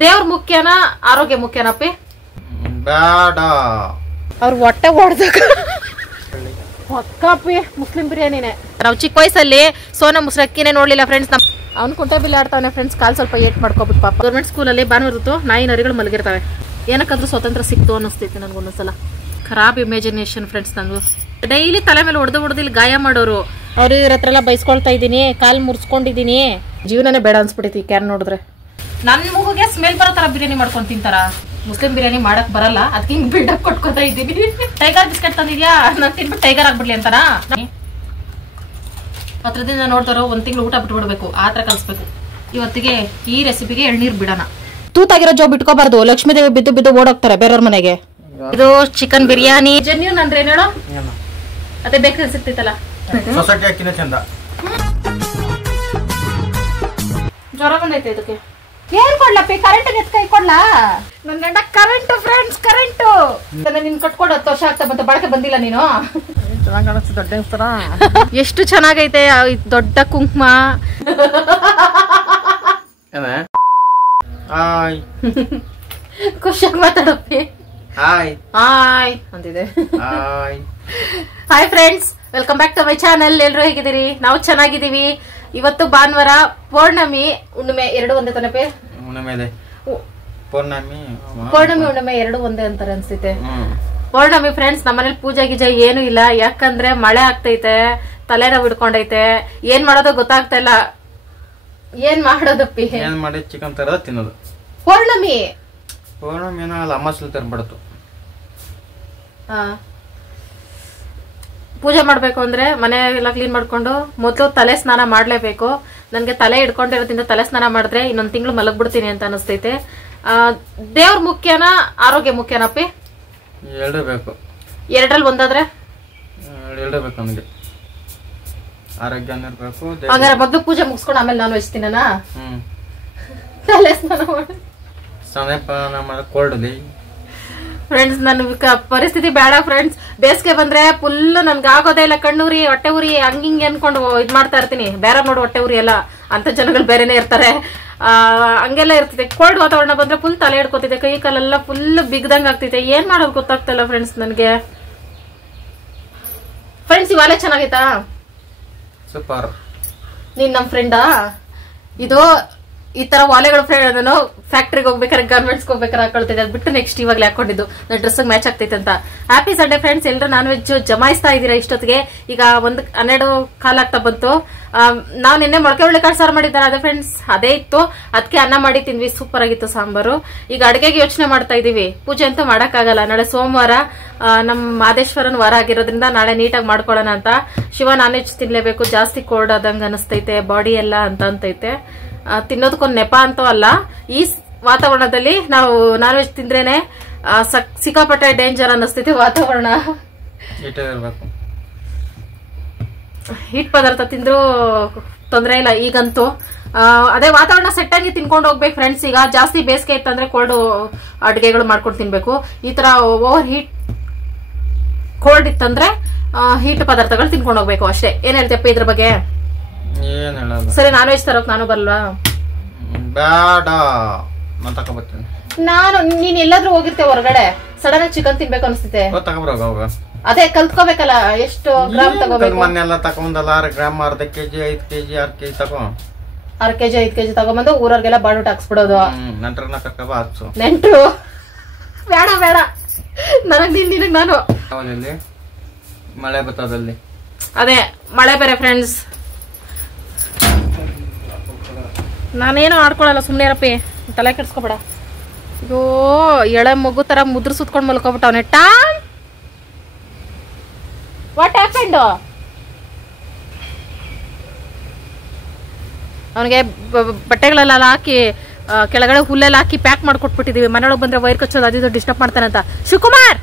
ದೇವ್ರ ಮುಖ್ಯನಾ ಆರೋಗ್ಯ ಮುಖ್ಯನಪ್ಪಿ? ಬೇಡ. ಅವ್ರ ಹೊಟ್ಟೆ ಹೊಡ್ದಾಗ ಪಕ್ಕಪ್ಪಿ ಮುಸ್ಲಿಂ ಬಿರಿಯಾನಿನೇ. ನಾವು ಚಿಕ್ಕ ವಯಸ್ಸಲ್ಲಿ ಸೋನಾ ಮುಸ್ರಕ್ಕಿನೇ ನೋಡ್ಲಿಲ್ಲ ಫ್ರೆಂಡ್ಸ್. ಅವ್ನು ಕುಂಟೆ ಬಿಲ್ ಆಡ್ತಾನೆ ಫ್ರೆಂಡ್ಸ್. ಕಾಲ್ ಸ್ವಲ್ಪ ಏಟ್ ಮಾಡ್ಕೊಬಿಟ್ಟು ಪಾಪ. ಗೌರ್ಮೆಂಟ್ ಸ್ಕೂಲಲ್ಲಿ ಭಾನುವಾರ ಹೊತ್ತು ನಾಯಿ ನರಿಗಳು ಮಲಗಿರ್ತವೆ. ಏನಕ್ಕಾದ್ರೂ ಸ್ವತಂತ್ರ ಸಿಕ್ತು ಅನ್ನಿಸ್ತೈತಿ ನನ್ಗೊಂದೊಂದ್ಸಲ. ಖರಾಬ್ ಇಮ್ಯಾಜಿನೇಷನ್ ಫ್ರೆಂಡ್ಸ್. ನಂದು ಡೈಲಿ ತಲೆ ಮೇಲೆ ಹೊಡೆದು ಇಲ್ಲಿ ಗಾಯ ಮಾಡೋರು. ಅವ್ರು ಇವ್ರ ಹತ್ರ ಎಲ್ಲ ಬೈಸ್ಕೊಳ್ತಾ ಇದ್ದೀನಿ, ಕಾಲ್ ಮುರ್ಸ್ಕೊಂಡಿದ್ದೀನಿ. ಜೀವನನೇ ಬೇಡ ಅನ್ಸ್ಬಿಟ್ಟೈತಿ ಕ್ಯಾನ್ ನೋಡಿದ್ರೆ. ನನ್ ಮೂಗಿಗೆ ಸ್ಮೆಲ್ ಬರೋ ತರ ಬಿರಿಯಾನಿ ಮಾಡ್ಕೊಂಡ್ ತಿಂತಾರ. ಮುಸ್ಲಿಂ ಬಿರಿಯಾನಿ ಮಾಡಕ್ ಬರಲ್ಲ, ಅದಕ್ಕೆ ಹಿಂಗ್ ಬಿಲ್ಡಪ್ ಕೊಟ್ಕೋತಾ ಇದ್ದೀನಿ. ಟೈಗರ್ ಬಿಸ್ಕೆಟ್ ತಂದಿದ್ಯಾ, ನಾನ್ ತಿನ್ಬಿಟ್ಟು ಟೈಗರ್ ಆಗ್ಬಿಡ್ಲಿ ಅಂತಾರ. ಹತ್ರದಿಂದ ನೋಡ್ತಾರೋ ಒಂದ್ ತಿಂಗಳು ಊಟ ಬಿಟ್ಬಿಡ್ಬೇಕು, ಆತರ ಕಲ್ಸ್ಬೇಕು. ಇವತ್ತಿಗೆ ಈ ರೆಸಿಪಿಗೆ ಎಳ್ನೀರ್ ಬಿಡೋಣ. ತೂತಾಗಿರೋ ಜಾಬ್ ಇಟ್ಕೋಬಾರ್ದು, ಲಕ್ಷ್ಮೀ ದೇವಿ ಬಿದ್ದು ಬಿದ್ದು ಓಡೋಗ್ತಾರೆ ಬೇರೆಯವ್ರ ಮನೆಗೆ. ಇದು ಚಿಕನ್ ಬಿರಿಯಾನಿ. ಜೆನ್ಯೂನ್ ಅಂದ್ರೆ ಏನ್ ಹೇಳೋ? ಅದೇ ಬೇಕ್ರಿ ಸಿಗ್ತೈತಲ್ಲ, ಸೊಸೈಟಿ ಅಕ್ಕಿನ ಚಂದ. ಜ್ವರ ಬಂದೈತೆ ಇದಕ್ಕೆ. ಏನ್ ಕೊಡ್ಲಪ್ಪಿ? ಕರೆಂಟ್ ಎತ್ ಕೈ ಕೊಡ್ಲಾ? ನನ್ ಗಂಡ ಕರೆಂಟ್ ಫ್ರೆಂಡ್ಸ್, ಕರೆಂಟ್ ನಿನ್ ಕಟ್ಕೊಂಡು 10 ವರ್ಷ ಆಗ್ತಾ ಬಂತು, ಬಳಕೆ ಬಂದಿಲ್ಲ ನೀನು. ಎಷ್ಟು ಚೆನ್ನಾಗೈತೆ ದೊಡ್ಡ ಕುಂಕುಮ. ಖುಷಿಯಾಗಿ ಮಾತಾಡಪ್ಪಿ. ಹಾಯ್ ಹಾಯ್ ಅಂತಿದೆ. Hi friends, welcome back to my channel. ಎಲ್ರು ಹೇಗಿದ್ದೀರಿ? ನಾವು ಚೆನ್ನಾಗಿದ್ದೀವಿ. ಇವತ್ತು ಭಾನುವಾರ, ಪೌರ್ಣಮಿ ಹುಣ್ಣಿಮೆ ಎರಡು ಒಂದೇ ತನಪೆ. ಪೌರ್ಣಮಿ ಹುಣ್ಣಿಮೆ ಎರಡು ಒಂದೇ ಅಂತಾರೆ ಅನ್ಸ್ತೈತೆ. ಪೌರ್ಣಮಿ ಫ್ರೆಂಡ್ಸ್, ನಮ್ಮನೇಲಿ ಪೂಜೆ ಗೀಜೆ ಏನು ಇಲ್ಲ. ಯಾಕಂದ್ರೆ ಮಳೆ ಆಗ್ತೈತೆ, ತಲೆನೋವು ಹಿಡ್ಕೊಂಡೈತೆ. ಏನ್ ಮಾಡೋದು ಗೊತ್ತಾಗ್ತಾ ಇಲ್ಲ. ಏನ್ ಮಾಡೋದಪ್ಪಿ? ಏನ್ ಮಾಡಿ ಚಿಕನ್ ತರ ತಿನ್ನೋದು. ಪೌರ್ಣಮಿ ಏನಲ್ಲ, ಅಮಾಸಲು ತರ್ಬಿಡತ್ತು. ಪೂಜೆ ಮಾಡ್ಬೇಕು ಅಂದ್ರೆ ಮನೆ ಎಲ್ಲ ಕ್ಲೀನ್ ಮಾಡ್ಕೊಂಡು ಮೊದ್ಲು ತಲೆ ಸ್ನಾನ ಮಾಡ್ಲೇಬೇಕು. ನನ್ಗೆ ತಲೆ ಹಿಡ್ಕೊಂಡಿರೋದ್ರಿಂದ ತಲೆ ಸ್ನಾನ ಮಾಡಿದ್ರೆ ಇನ್ನೊಂದ್ ತಿಂಗಳು ಮಲಗ್ಬಿಡ್ತೀನಿ ಅಂತ ಅನಿಸ್ತೈತೆ. ದೇವ್ರ ಮುಖ್ಯನಾ ಆರೋಗ್ಯ ಮುಖ್ಯನಪ್ಪಿ? ಎರಡೂ ಬೇಕು. ಎರಡರಲ್ಲಿ ಒಂದಾದ್ರೆ ಎರಡೂ ಬೇಕು ನಮ್ಗೆ. ಆರೋಗ್ಯ ಇರ್ಬೇಕು. ಹಂಗಾರೆ ಮೊದ್ಲು ಪೂಜೆ ಮುಗಿಸ್ಕೊಂಡು ಆಮೇಲೆ ನಾನು ವೆಜ್ತೀನಿ. ತಲೆ ಸ್ನಾನ ಮಾಡಿ ಕೋಲ್ಡ್ ಫ್ರೆಂಡ್ಸ್. ನನ್ ಪರಿಸ್ಥಿತಿ ಬೇಡ ಫ್ರೆಂಡ್ಸ್. ಬೇಸಿಗೆ ಬಂದ್ರೆ ಫುಲ್ ನನ್ಗೆ ಆಗೋದೇ ಇಲ್ಲ. ಕಣ್ಣೂರಿ, ಹೊಟ್ಟೆ ಉರಿ, ಹಂಗಿಂಗ್ ಅನ್ಕೊಂಡು ಇದ್ ಮಾಡ್ತಾ ಇರ್ತೀನಿ. ಬೇರೆ ನೋಡಿ ಹೊಟ್ಟೆ ಉರಿ ಎಲ್ಲ ಅಂತ ಜನಗಳು ಬೇರೆನೆ ಇರ್ತಾರೆ. ಹಂಗೆಲ್ಲ ಇರ್ತಿದೆ. ಕೋಲ್ಡ್ ವಾತಾವರಣ ಬಂದ್ರೆ ಫುಲ್ ತಲೆ ಹಿಡ್ಕೊತಿದೆ, ಕೈ ಕಾಲೆಲ್ಲ ಫುಲ್ ಬಿಗ್ದಂಗ್ ಆಗ್ತಿದೆ. ಏನ್ ಮಾಡೋದು ಗೊತ್ತಾಗ್ತಾ ಇಲ್ಲ ಫ್ರೆಂಡ್ಸ್ ನನ್ಗೆ. ಫ್ರೆಂಡ್ಸ್, ಇವಾಲೆ ಚೆನ್ನಾಗೈತಾ? ಸೂಪರ್. ನೀನ್ ನಮ್ ಫ್ರೆಂಡಾ? ಇದು ಈ ತರ ವಾಲೆಗಳು ಫ್ಯಾಕ್ಟ್ರಿಗೆ ಹೋಗ್ಬೇಕಾರೆ, ಗಾರ್ಮೆಂಟ್ಸ್ ಹೋಗ್ಬೇಕಾರೆ ಹಾಕೊಳ್ತಿದ್ದೆ. ಅದ್ ಬಿಟ್ಟು ನೆಕ್ಸ್ಟ್ ಇವಾಗ್ಲೇ ಹಾಕೊಂಡಿದ್ದು ನನ್ನ ಡ್ರೆಸ್ ಮ್ಯಾಚ್ ಆಗ್ತೈತೆ ಅಂತ. Happy Sunday friends. ಎಲ್ಲರೂ ನಾನ್ ವೆಜ್ ಜಮಾಯಿಸ್ತಾ ಇದೀರಾ ಇಷ್ಟೊತ್ತಿಗೆ. ಈಗ 12 ಕಾಲ ಆಗ್ತಾ ಬಂತು. ನಾವ್ ನಿನ್ನೆ ಮೊಳಕೆ ಹುರುಳಿಕಾಳು ಸಾರು ಮಾಡಿದ್ದಾರೆ. ಅದೇ ಫ್ರೆಂಡ್ಸ್, ಅದೇ ಇತ್ತು. ಅದಕ್ಕೆ ಅನ್ನ ಮಾಡಿ ತಿಂದ್ವಿ. ಸೂಪರ್ ಆಗಿತ್ತು ಸಾಂಬಾರು. ಈಗ ಅಡುಗೆಗೆ ಯೋಚನೆ ಮಾಡ್ತಾ ಇದೀವಿ. ಪೂಜೆ ಅಂತೂ ಮಾಡಕ್ಕಾಗಲ್ಲ. ನಾಳೆ ಸೋಮವಾರ, ನಮ್ ಮಾದೇಶ್ವರನ್ ವಾರ ಆಗಿರೋದ್ರಿಂದ ನಾಳೆ ನೀಟಾಗಿ ಮಾಡ್ಕೊಳ್ಳೋಣ ಅಂತ. ಶಿವ ನಾನ್ ವೆಜ್ ತಿನ್ಲೇಬೇಕು, ಜಾಸ್ತಿ ಕೋಲ್ಡ್ ಆದಂಗ ಅನಿಸ್ತೈತೆ ಬಾಡಿ ಎಲ್ಲ ಅಂತ ಅಂತೈತೆ. ತಿನ್ನೋದಕ್ಕೊಂದು ನೆಪ ಅಂತೂ ಅಲ್ಲ. ಈ ವಾತಾವರಣದಲ್ಲಿ ನಾವು ನಾನ್ ವೆಜ್ ತಿಂದ್ರೇನೆ ಸಿಕ್ಕಾಪಟ್ಟೆ ಡೇಂಜರ್ ಅನ್ನಿಸ್ತೈತಿ ವಾತಾವರಣ. ಹಿಟ್ ಪದಾರ್ಥ ತಿಂದ್ರು ತೊಂದರೆ ಇಲ್ಲ ಈಗಂತೂ. ಅದೇ ವಾತಾವರಣ ಸೆಟ್ ಆಗಿ ತಿನ್ಕೊಂಡು ಹೋಗ್ಬೇಕು ಫ್ರೆಂಡ್ಸ್. ಈಗ ಜಾಸ್ತಿ ಬೇಸಿಗೆ ಇತ್ತಂದ್ರೆ ಕೋಲ್ಡ್ ಅಡುಗೆಗಳು ಮಾಡ್ಕೊಂಡು ತಿನ್ಬೇಕು. ಈ ತರ ಓವರ್ ಹೀಟ್ ಕೋಲ್ಡ್ ಇತ್ತಂದ್ರೆ ಹೀಟ್ ಪದಾರ್ಥಗಳು ತಿನ್ಕೊಂಡು ಹೋಗ್ಬೇಕು ಅಷ್ಟೇ. ಏನ್ ಹೇಳ್ತಪ್ಪ ಇದ್ರ ಬಗ್ಗೆ? ಸರಿ, ನಾನ್ ವೆಜ್ ತರೋಕ್ ನಾನು ಬರಲ್ವಾ? ಬೇಡ. ನಾನು ನೀನ್ ಎಲ್ಲಾದ್ರೂ ಹೋಗಿರ್ತೇವೆ ಹೊರಗಡೆ, ಸಡನ್ ಆಗಿ ಚಿಕನ್ ತಿನ್ಬೇಕು ಅನ್ಸ್ತೈತೆ. ಅದೇ ಕಲ್ತ್ಕೋಬೇಕಲ್ಲ, ಎಷ್ಟು ಗ್ರಾಮ್ ತಗೋಬೇಕು? ಮೊನ್ನೆಲ್ಲ ತಗೊಂಡಲ್ಲ 6 ಗ್ರಾಮ್, ಅರ್ಧ ಕೆಜಿ, 5 ಕೆಜಿ, 6 ಕೆಜಿ ತಗೋ. 6 ಕೆಜಿ 5 ಕೆಜಿ ತಗೊಂಬಂದು ಊರವ್ರಿಗೆಲ್ಲ ಬಾಡೂಟ ಹಾಕ್ಸ್ಬಿಡೋದು. ನೆಂಟ್ರು ಬೇಡ ಬೇಡ, ನನಗ್ ನಿನಗ್ ನಾನು. ಮಳೆ ಬರ್ತದಲ್ಲಿ ಅದೇ ಮಳೆ ಬೇರೆ ಫ್ರೆಂಡ್ಸ್. ನಾನೇನು ಆಡ್ಕೊಳಲ್ಲ, ಸುಮ್ನೆ ಇರಪ್ಪಿ, ತಲೆ ಕೆಡ್ಸ್ಕೊಬೇಡ. ಅಯ್ಯೋ, ಎಳೆ ಮಗು ತರ ಮುದ್ರ ಸುತ್ಕೊಂಡ್ ಮಲ್ಕೊಬಿಟ್ಟವನೆ. Tom, what happened? ಅವನಿಗೆ ಬಟ್ಟೆಗಳೆಲ್ಲ ಹಾಕಿ ಕೆಳಗಡೆ ಹುಲ್ಲೆಲ್ಲ ಹಾಕಿ ಪ್ಯಾಕ್ ಮಾಡ್ಕೊಟ್ಬಿಟ್ಟಿದೀವಿ. ಮನೆಯೊಳಗೆ ಬಂದ್ರೆ ವೈರ್ ಕಚ್ಚೋದು ಅದು ಡಿಸ್ಟರ್ಬ್ ಮಾಡ್ತಾನಂತ. ಶಿವಕುಮಾರ್,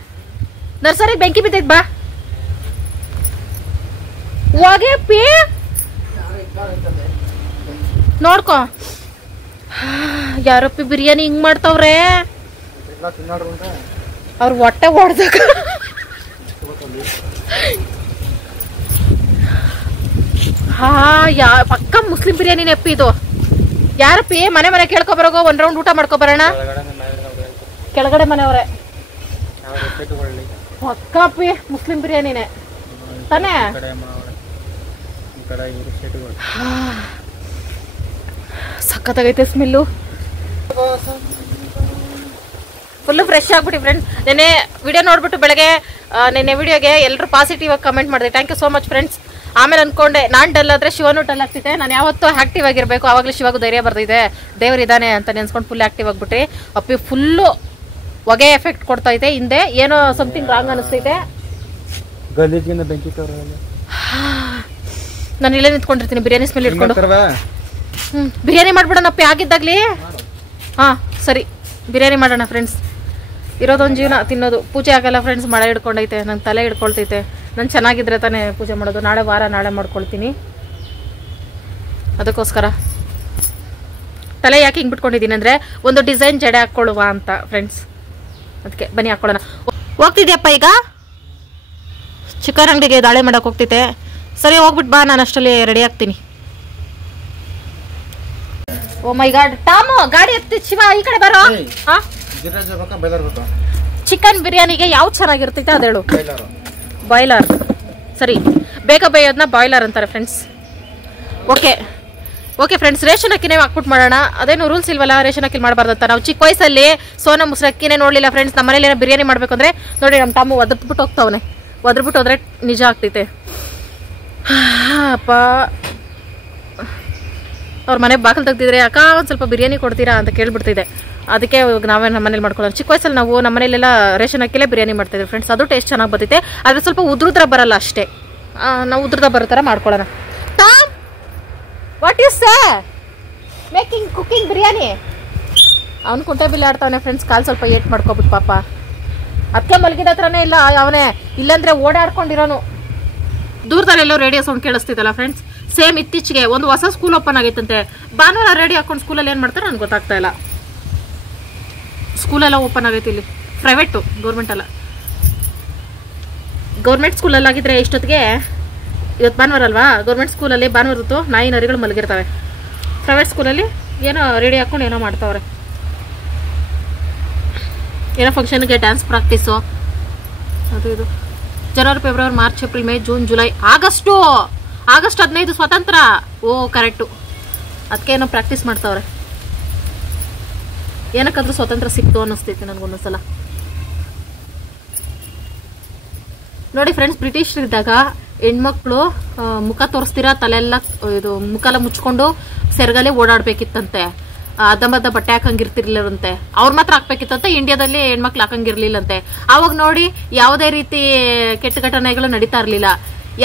ನರ್ಸರಿ ಬೆಂಕಿ ಬಿದ್ದೈತ್, ಬಾ ಹೋಗೆ ಪಿ, ನೋಡ್ಕೊ. ಯಾರಪ್ಪಿ ಬಿರಿಯಾನಿ ಹಿಂಗ್ ಮಾಡ್ತಾವ್ರೆ? ಅವ್ರ ಹೊಟ್ಟೆ ಹೊಡ್ದಾಗ ಪಕ್ಕ ಮುಸ್ಲಿಂ ಬಿರಿಯಾನಿನೇ ಅಪ್ಪಿ ಇದು. ಯಾರಪ್ಪಿ ಮನೆ ಮನೆ ಕೇಳ್ಕೊಬರೋಗೋ ಒಂದ್ ರೌಂಡ್ ಊಟ ಮಾಡ್ಕೊಬರೋಣ. ಕೆಳಗಡೆ ಮನೆಯವ್ರೆ ಪಕ್ಕಾಪಿ ಮುಸ್ಲಿಂ ಬಿರಿಯಾನಿನೇ ತಾನೇ. ಸಖತ್ತಾಗೈತೆ ಸ್ಮೆಲ್ಲು, ಫುಲ್ಲು ಫ್ರೆಶ್ ಆಗ್ಬಿಟ್ಟು ಫ್ರೆಂಡ್ಸ್. ನೆನ್ನೆ ವಿಡಿಯೋ ನೋಡ್ಬಿಟ್ಟು ಬೆಳಗ್ಗೆ ನೆನ್ನೆ ವಿಡಿಯೋಗೆ ಎಲ್ಲರೂ ಪಾಸಿಟಿವ್ ಆಗಿ ಕಮೆಂಟ್ ಮಾಡಿದೆ. Thank you so much friends. ಆಮೇಲೆ ಅನ್ಕೊಂಡೆ ನಾನು ಡಲ್ ಆದ್ರೆ ಶಿವನು ಡಲ್ ಆಗ್ತಿದೆ. ನಾನು ಯಾವತ್ತೂ ಆಕ್ಟಿವ್ ಆಗಿರ್ಬೇಕು, ಆವಾಗಲೇ ಶಿವಾಗೂ ಧೈರ್ಯ ಬರ್ತಿದೆ, ದೇವರಿದ್ದಾನೆ ಅಂತ ನೆನ್ಸ್ಕೊಂಡು ಫುಲ್ ಆಕ್ಟಿವ್ ಆಗ್ಬಿಟ್ರಿ. ಅಪ್ಪಿ ಫುಲ್ಲು ಹೊಗೆ ಎಫೆಕ್ಟ್ ಕೊಡ್ತಾ ಇದೆ. ಹಿಂದೆ ಏನೋ ಸಮಥಿಂಗ್ ರಾಂಗ್ ಅನಿಸ್ತೈತೆ. ನಾನು ಇಲ್ಲೇ ನಿಂತ್ಕೊಂಡಿರ್ತೀನಿ ಬಿರಿಯಾನಿ ಸ್ಮೆಲ್ ಇಟ್ಕೊಂಡು. ಬಿರಿಯಾನಿ ಮಾಡ್ಬಿಡೋಣಪ್ಪಿ ಆಗಿದ್ದಾಗ್ಲಿ. ಹಾ ಸರಿ, ಬಿರಿಯಾನಿ ಮಾಡೋಣ ಫ್ರೆಂಡ್ಸ್. ಇರೋದೊಂದು ಜೀವನ ತಿನ್ನೋದು. ಪೂಜೆ ಆಗಲ್ಲ ಫ್ರೆಂಡ್ಸ್, ಮಳೆ ಹಿಡ್ಕೊಂಡೈತೆ, ನಂಗೆ ತಲೆ ಹಿಡ್ಕೊಳ್ತೈತೆ. ನಾನು ಚೆನ್ನಾಗಿದ್ರೆ ತಾನೇ ಪೂಜೆ ಮಾಡೋದು. ನಾಳೆ ವಾರ ನಾಳೆ ಮಾಡ್ಕೊಳ್ತೀನಿ. ಅದಕ್ಕೋಸ್ಕರ ತಲೆ ಯಾಕೆ ಹಿಂಗೆ ಬಿಟ್ಕೊಂಡಿದ್ದೀನಿ ಅಂದರೆ ಒಂದು ಡಿಸೈನ್ ಜಡೆ ಹಾಕ್ಕೊಳ್ಳುವ ಅಂತ ಫ್ರೆಂಡ್ಸ್. ಅದಕ್ಕೆ ಬನ್ನಿ ಹಾಕ್ಕೊಳ್ಳೋಣ. ಹೋಗ್ತಿದ್ಯಪ್ಪ ಈಗ ಚಿಕನ್ ಅಂಗಡಿಗೆ ದಾಳಿ ಮಾಡೋಕೆ ಹೋಗ್ತಿದ್ದೆ. ಸರಿ ಹೋಗ್ಬಿಟ್ಟು ಬಾ, ನಾನು ಅಷ್ಟರಲ್ಲಿ ರೆಡಿ ಆಗ್ತೀನಿ. ಓ ಮೈ ಗಾಡ್, ಟಾಮು ಗಾಡಿ ಎತ್ತಿ. ಶಿವ ಈ ಕಡೆ ಬರೋ. ಚಿಕನ್ ಬಿರಿಯಾನಿಗೆ ಯಾವ್ದು ಚೆನ್ನಾಗಿರ್ತೈತೆ ಅದೇಳು. ಬಾಯ್ಲರ್ ಸರಿ, ಬೇಗ ಬೇಯೋದನ್ನ ಬಾಯ್ಲರ್ ಅಂತಾರೆ friends. Okay okay friends, ration ಅಕ್ಕಿನೇ ಹಾಕ್ಬಿಟ್ಟು ಮಾಡೋಣ. ಅದೇನು ರೂಲ್ಸ್ ಇಲ್ವಲ್ಲ ರೇಷನ್ ಅಕ್ಕಿ ಮಾಡಬಾರ್ದು ಅಂತ. ನಾವು ಚಿಕ್ಕ ವಯಸ್ಸಲ್ಲಿ ಸೋನಾ ಮೊಸರು ಅಕ್ಕಿನೇ ನೋಡಲಿಲ್ಲ ಫ್ರೆಂಡ್ಸ್. ನಮ್ಮ ಮನೇಲಿ ಏನೋ ಬಿರಿಯಾನಿ ಮಾಡಬೇಕು ಅಂದರೆ ನೋಡಿ ನಮ್ಮ ಟಾಮು ಒದ್ರಬಿಟ್ಟು ಹೋಗ್ತಾವನೆ. ಒದ್ರಬಿಟ್ಟು ಹೋದ್ರೆ ನಿಜ ಆಗ್ತೈತೆ. ಅಪ್ಪ ಅವ್ರ ಮನೆ ಬಾಗಿಲು ತೆಗ್ದಿದ್ರೆ ಅಕ್ಕ ಒಂದು ಸ್ವಲ್ಪ ಬಿರಿಯಾನಿ ಕೊಡ್ತೀರಾ ಅಂತ ಕೇಳ್ಬಿಡ್ತಿದ್ದೆ. ಅದಕ್ಕೆ ನಾವೇ ನಮ್ಮ ಮನೇಲಿ ಮಾಡ್ಕೊಳ್ಳೋಣ. ಚಿಕ್ಕ ವಯಸ್ಸಲ್ಲಿ ನಾವು ನಮ್ಮ ಮನೇಲೆಲ್ಲ ರೇಷನ್ ಅಕ್ಕಿಲೇ ಬಿರಿಯಾನಿ ಮಾಡ್ತಾಯಿದ್ವಿ ಫ್ರೆಂಡ್ಸ್. ಅದು ಟೇಸ್ಟ್ ಚೆನ್ನಾಗಿ ಬರ್ತೈತೆ, ಆದರೆ ಸ್ವಲ್ಪ ಉದ್ರುದ್ರ ಬರಲ್ಲ ಅಷ್ಟೇ. ನಾವು ಉದ್ರದ ಬರೋ ಥರ ಮಾಡ್ಕೊಳ್ಳೋಣ. Tom, what you say making cooking biryani? ಅವ್ನು ಕುಂಟೆ ಬಿಲ್ ಆಡ್ತಾವನೆ ಫ್ರೆಂಡ್ಸ್. ಕಾಲು ಸ್ವಲ್ಪ ಏಟ್ ಮಾಡ್ಕೊಬಿಟ್ಟು ಪಾಪ. ಅದಕ್ಕೆ ಮಲಗಿದ ಹತ್ರನೇ ಇಲ್ಲ ಅವನೇ, ಇಲ್ಲಾಂದ್ರೆ ಓಡಾಡ್ಕೊಂಡಿರೋನು. ದೂರದಲ್ಲೆಲ್ಲೋ ರೇಡಿಯೋ ಸೌಂಡ್ ಕೇಳಿಸ್ತಿದ್ದಲ್ಲ ಫ್ರೆಂಡ್ಸ್. ಸೇಮ್ ಇತ್ತೀಚೆಗೆ ಒಂದು ಹೊಸ ಸ್ಕೂಲ್ ಓಪನ್ ಆಗೈತಂತೆ. ಭಾನುವಾರ ರೇಡಿಯೋ ಹಾಕೊಂಡು ಸ್ಕೂಲಲ್ಲಿ ಏನು ಮಾಡ್ತಾರೆ ನನಗೆ ಗೊತ್ತಾಗ್ತಾ ಇಲ್ಲ. ಸ್ಕೂಲೆಲ್ಲ ಓಪನ್ ಆಗೈತಿ ಇಲ್ಲಿ, ಪ್ರೈವೇಟು, ಗೌರ್ಮೆಂಟ್ ಅಲ್ಲ. ಗೌರ್ಮೆಂಟ್ ಸ್ಕೂಲಲ್ಲಿ ಆಗಿದ್ರೆ ಇಷ್ಟೊತ್ತಿಗೆ, ಇವತ್ತು ಭಾನುವಾರ ಅಲ್ವಾ, ಗೌರ್ಮೆಂಟ್ ಸ್ಕೂಲಲ್ಲಿ ಭಾನುವಾರ ಹೊತ್ತು ನಾಯಿ ನರಿಗಳು ಮಲಗಿರ್ತವೆ. ಪ್ರೈವೇಟ್ ಸ್ಕೂಲಲ್ಲಿ ಏನೋ ರೇಡಿಯೋ ಹಾಕೊಂಡು ಏನೋ ಮಾಡ್ತಾವ್ರೆ. ಏನೋ ಫಂಕ್ಷನ್ಗೆ ಡ್ಯಾನ್ಸ್ ಪ್ರಾಕ್ಟೀಸು ಅದು ಇದು. January February March April May June July August 15 ಸ್ವಾತಂತ್ರ್ಯ. ಓ ಕರೆಕ್ಟು, ಅದಕ್ಕೆ ಏನೋ ಪ್ರಾಕ್ಟೀಸ್ ಮಾಡ್ತಾವ್ರೆ. ಏನಕ್ಕಾದ್ರೂ ಸ್ವಾತಂತ್ರ್ಯ ಸಿಕ್ತು ಅನ್ನಿಸ್ತೈತೆ ನನಗೊಂದೊಂದ್ಸಲ. ನೋಡಿ ಫ್ರೆಂಡ್ಸ್, ಬ್ರಿಟಿಷರಿದ್ದಾಗ ಹೆಣ್ಮಕ್ಳು ಮುಖ ತೋರಿಸ್ತೀರಾ, ತಲೆಲ್ಲ ಇದು ಮುಖೆಲ್ಲ ಮುಚ್ಕೊಂಡು ಸೆರಗಲ್ಲೇ ಓಡಾಡ್ಬೇಕಿತ್ತಂತೆ. ಅದ್ದಮದ್ದ ಬಟ್ಟೆ ಹಾಕಂಗಿರ್ತಿರ್ಲಿಲ್ಲಂತೆ. ಅವ್ರು ಮಾತ್ರ ಹಾಕ್ಬೇಕಿತ್ತಂತೆ. ಇಂಡಿಯಾದಲ್ಲಿ ಹೆಣ್ಮಕ್ಳು ಹಾಕಂಗಿರ್ಲಿಲ್ಲಂತೆ. ಆವಾಗ ನೋಡಿ ಯಾವುದೇ ರೀತಿ ಕೆಟ್ಟ ಘಟನೆಗಳು ನಡೀತಾ ಇರಲಿಲ್ಲ.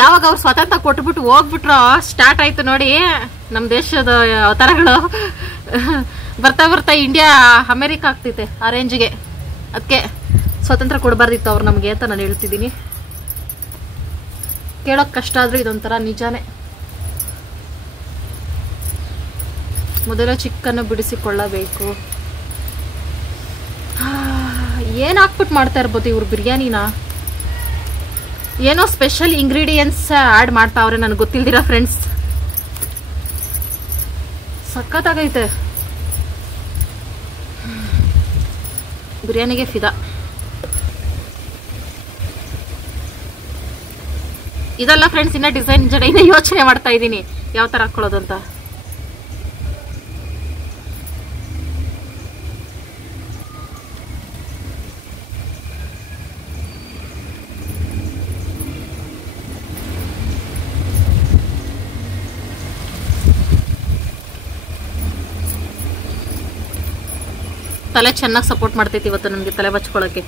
ಯಾವಾಗ ಅವ್ರು ಸ್ವಾತಂತ್ರ್ಯ ಕೊಟ್ಬಿಟ್ಟು ಹೋಗ್ಬಿಟ್ರೋ ಸ್ಟಾರ್ಟ್ ಆಯ್ತು ನೋಡಿ ನಮ್ಮ ದೇಶದ ಅವತಾರಗಳು. ಬರ್ತಾ ಬರ್ತಾ ಇಂಡಿಯಾ ಅಮೆರಿಕ ಆಗ್ತೈತೆ ಆ ರೇಂಜಿಗೆ. ಅದಕ್ಕೆ ಸ್ವಾತಂತ್ರ್ಯ ಕೊಡಬಾರ್ದಿತ್ತು ಅವ್ರು ನಮಗೆ ಅಂತ ನಾನು ಹೇಳ್ತಿದ್ದೀನಿ. ಕೇಳೋಕೆ ಕಷ್ಟ ಆದ್ರೂ ಇದೊಂಥರ ನಿಜಾನೇ. ಮೊದಲು ಚಿಕ್ಕನ್ನು ಬಿಡಿಸಿಕೊಳ್ಳಬೇಕು. ಏನು ಹಾಕ್ಬಿಟ್ಟು ಮಾಡ್ತಾ ಇರ್ಬೋದು ಇವ್ರು ಬಿರಿಯಾನಿನ? ಏನೋ ಸ್ಪೆಷಲ್ ಇಂಗ್ರೀಡಿಯೆಂಟ್ಸ್ ಆ್ಯಡ್ ಮಾಡ್ತಾವ್ರೆ ನನಗೆ ಗೊತ್ತಿಲ್ದಿರ ಫ್ರೆಂಡ್ಸ್. ಸಖತ್ತಾಗೈತೆ ಬಿರಿಯಾನಿಗೆ ಫಿದಾ. ಇದಲ್ಲ ಫ್ರೆಂಡ್ಸ್, ಇನ್ನ ಡಿಸೈನ್ ಜಡೆಯಿಂದ ಯೋಚನೆ ಮಾಡ್ತಾ ಇದ್ದೀನಿ ಯಾವ ತರ ಹಾಕೊಳ್ಳೋದು ಅಂತ. ತಲೆ ಚೆನ್ನಾಗಿ ಸಪೋರ್ಟ್ ಮಾಡ್ತೈತಿ ಇವತ್ತು ನನಗೆ ತಲೆ ಬಚ್ಕೊಳ್ಳೋಕೆ.